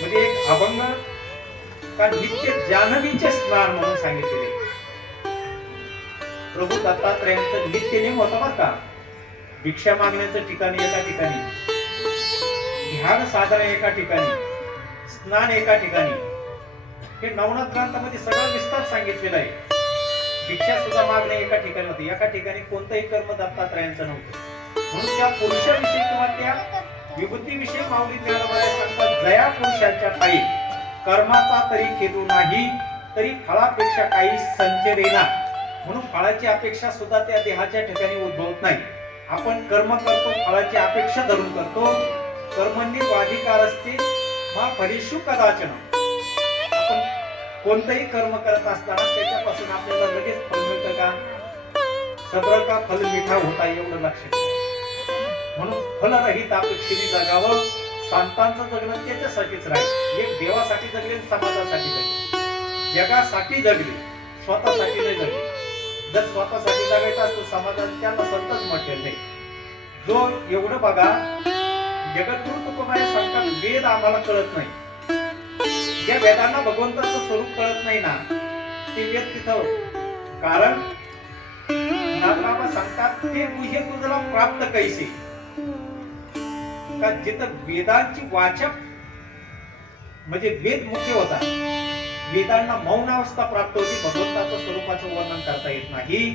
म्हणजे एक अभंग का नित्य जान्हवीचे स्नान म्हणून सांगितलेले. प्रभू दत्तात्रयांचं नित्य नेम होता बरं का. भिक्षा मागण्याचं ठिकाणी एका ठिकाणी, ध्यान साधना एका ठिकाणी, स्नान एका ठिकाणी. हे नवनाथ ग्रंथामध्ये सगळं विस्तार सांगितलेला आहे. भिक्षा सुद्धा मागणे एका ठिकाणी होते. एका ठिकाणी कोणतंही कर्म दत्तात्रयांचं नव्हतं. म्हणून त्या पुरुषाविषयी किंवा त्या विभूतीविषयी माऊली ज्ञानोबा सांगतात, जया पुरुषाच्या पायी कर्माचा तरी खेदू नाही, तरी फळापेक्षा काही संचरेना. म्हणून फळाची अपेक्षा सुद्धा त्या देहाच्या ठिकाणी उद्भवत नाही. आपण कर्म करतो, फळाची अपेक्षा धरून करतो. कर्मण्य वाधिकार असते मा फलिषु कदाचन. आपण कोणतंही कर्म करत असताना त्याच्यापासून आपल्याला लगेच फल मिळतं का? सब्र का फल मिठा होता, एवढं लक्ष ठेवा. म्हणून फलरहित अपेक्षेने जगावं. संतांचं जगणं त्याच्यासाठीच राहील. एक देवासाठी जगले, समाजासाठी जगले, जगासाठी जगले, स्वतःसाठी नाही जगले. जर स्वतःसाठी जगायचं असतो समाजात, त्याला संतच म्हटलेलं नाही. जो एवढं बघा, जगद्गुरु तुकोबाराय सांगतात, वेद आम्हाला कळत नाही. ज्या वेदांना भगवंताचं स्वरूप कळत नाही ना, ते वेद तिथं. कारण नाथबाबा सांगतात, ते गुह्य तुझला प्राप्त कैसे. का जिथं वेदांची वाचक म्हणजे वेद मुख्य होता, वेदांना मौन अवस्था प्राप्त होती. भगवंताचं स्वरूपाचं वर्णन करता येत नाही.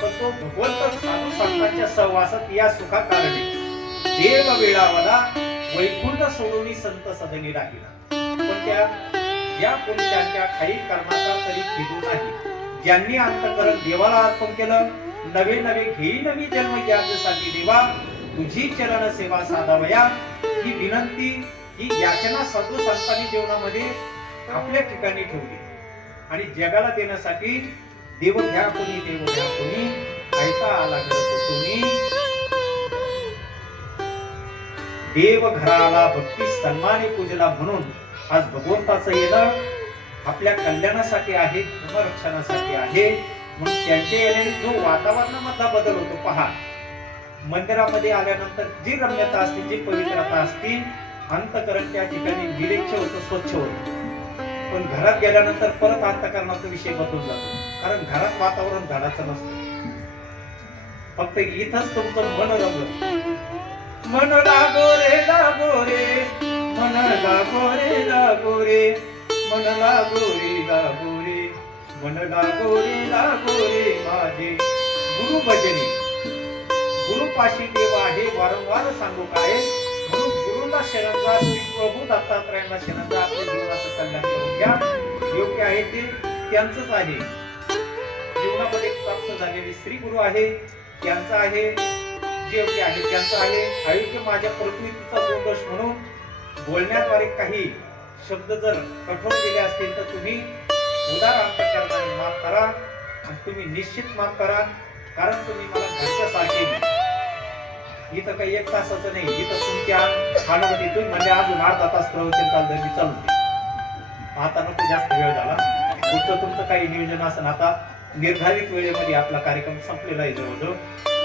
पण तो भगवंत साधू संतांच्या सहवासात या सुखा कारणे देव वेळावला, वैकुंठ सोडून संत सदनी राहिला. पण त्या या पुरुषांच्या काही कर्माचा तरी खेदू नाही. ज्यांनी अंतःकरण देवाला अर्पण केलं, नवे नवे घेई नवी जन्म याच्यासाठी देवा तुझी चरण सेवा साधावया ही विनंती ही याचना साधू संतांनी जीवनामध्ये आपल्या ठिकाणी ठेवली आणि जगाला देण्यासाठी देव घ्या कोणी ऐका आला कोणी देव घराला भक्ती सन्माने पूजला म्हणून आज भगवंताचं येणं आपल्या कल्याणासाठी आहे, धर्मरक्षणासाठी आहे. म्हणून त्यांच्या येण्याने जो वातावरणामधला बदल होतो पहा. मंदिरामध्ये आल्यानंतर जी रम्यता असते, जी पवित्रता असते, अंतःकरण त्या ठिकाणी विरेच्छ होतं, स्वच्छ होतं. पण घरात गेल्यानंतर परत अंतःकरणाचा विषय बदलून जातो. कारण घरात वातावरण झाडाचं नसतं. फक्त इथंच तुमचं मन रमलं. मन लागो रे लागो रे, मन लागो रे लागो रे, मन लागो रे लागो रे, मन लागो रे लागो रे माझे गुरु भजनी. गुरुपाशी देव आहे, वारंवार सांगू काय. म्हणून गुरुला शरण जा, श्री प्रभू दत्तात्रयाला शरण जा, आपल्या जीवनाचं कल्याण करून घ्या. योग्य आहे ते त्यांचंच आहे. जीवनामध्ये प्राप्त झालेले श्री गुरु आहे, त्यांचं आहे. जे योग्य आहे त्यांचं आहे. अयोग्य माझ्या प्रकृतीचा दोष म्हणून बोलण्याद्वारे काही शब्द जर कठोर केले असतील तर तुम्ही उदार अंतःकरणाने माफ करा आणि तुम्ही निश्चित माफ करा. कारण तुम्ही मला घरच्या सारखे. इथं काही 1 तासाचं नाही, इथं तुमच्या अनुभूती तुम्ही म्हणजे अजून अर्धा तास प्रवचन चालतं मी चालू. आता नको जास्त वेळ झाला. पुढचं तुमचं काही नियोजन असेल. आता निर्धारित वेळेमध्ये आपला कार्यक्रम संपलेला आहे जवळजवळ.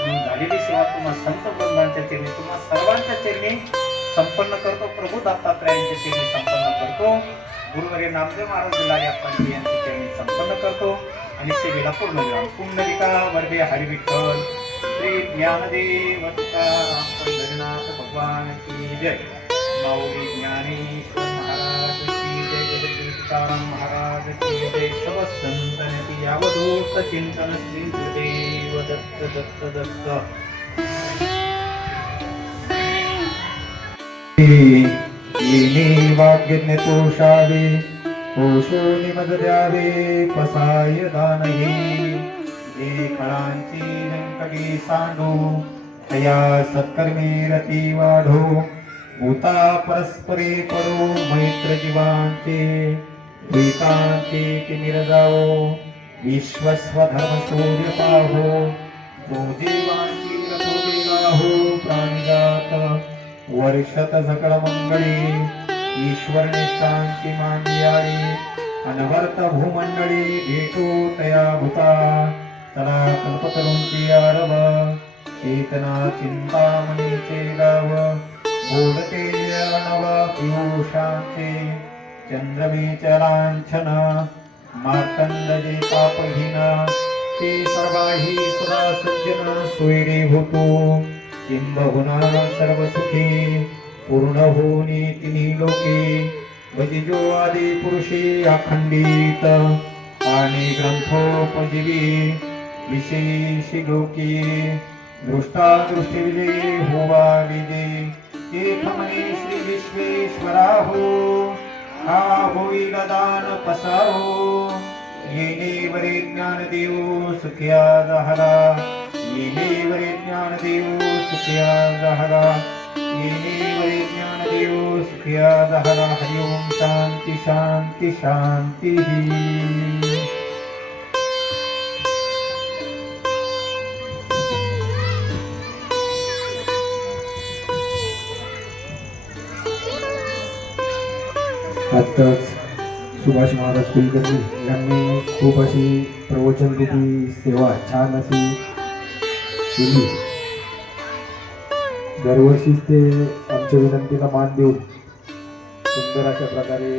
म्हणून झालेली सेवा तुम्हा संत वृंदांच्या चरणी, तुम्हा सर्वांच्या चरणी संपन्न करतो. प्रभू दत्तात्रयांच्या चरणी संपन्न करतो. गुरुवर्य नामदेव महाराज दिलारी आपण यांच्या चरणी संपन्न करतो आणि सेवेला पूर्ण विराम. पुंडलिका वरदे हरी विठ्ठल श्री ज्ञानदेव तुकाराम पंढरीनाथ भगवान की जय. माऊली ज्ञानेश्वर महाराज की जय. जगद्गुरु तुकाराम महाराज की जय. सब संतन यावधूत चिंतन श्री गुरुदेव दत्त दत्त दत्त. येणे वाग्यज्ञ तोषावे, पोषो निमज द्यावे, पसाय दान हे. जे फळांची व्यंकटी सांडो, तया सत्कर्मे रती वाढो. भूता परस्परे पडो, मैत्र जीवांचे द्वैतांचे तिमिर जावो. विश्वस्वधर्म सूर्य पाहो, तो जीवांची रथो गाहो. प्राणिजात वर्षत सकळ मंगळी, ईश्वर निष्ठांची मांदियाळी. अनवर्त भूमंडळी भेटो तया भूता, चला कल्पतरूंची आरव. चेतना चिंतामणीचे गाव, बोलते नव पियुषांचे. चंद्रमेच्या लांछन, मार्तंड जे पापहीन. ते सर्वाही सदा सज्जन सोयरे होतो. किंबहुना सर्व सुखी पूर्ण होनी तिन्ही लोके. भजिजो आदि पुरुषे अखंडित, आणि ग्रंथोपजीवी विशेषी लोके. दृष्टा दृष्टी विजयी होवा विजय. एक म्हणे श्री विश्वेश्वरा हो, हा होईल दान कसा हो. येणे वरे ज्ञान देव सुखिया झाला, येणे वरे ज्ञान देव सुखिया झाला. येणे वरे ज्ञान देव सुखिया झाला. हरि ओम. शांती शांती शांती. आत्ताच सुभाष महाराज कुलकर्णी यांनी खूप अशी प्रवचनरूपी सेवा छान अशी केली. दरवर्षीच ते आमच्या विनंतीला मान देऊन सुंदर अशा प्रकारे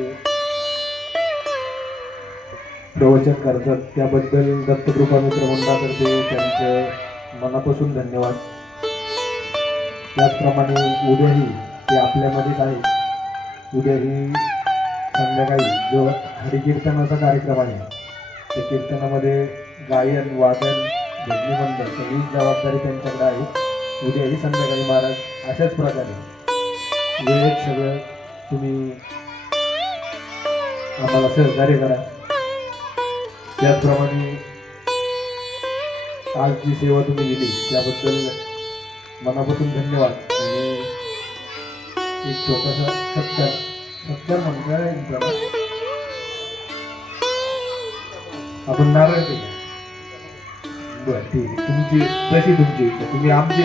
प्रवचन करतात. त्याबद्दल दत्तकृपा मित्र मंडळातर्फे त्यांचं मनापासून धन्यवाद. त्याचप्रमाणे उद्याही ते आपल्यामध्येच आहे. उद्याही संध्याकाळी जो हरिकीर्तनाचा कार्यक्रम आहे, त्या कीर्तनामध्ये गायन वादन भजनी मंडळ सगळी जबाबदारी त्यांच्याकडे आहे. उद्याही संध्याकाळी महाराज अशाच प्रकारे वेळेत सगळं तुम्ही आम्हाला सहकार्य करा. त्याचप्रमाणे आज जी सेवा तुम्ही दिली त्याबद्दल मनापासून धन्यवाद. आणि एक छोटासा सत्कार म्हणता आपण नारळ केला. बरं ठीक आहे, तुमची तशी तुमची इच्छा, तुम्ही आमची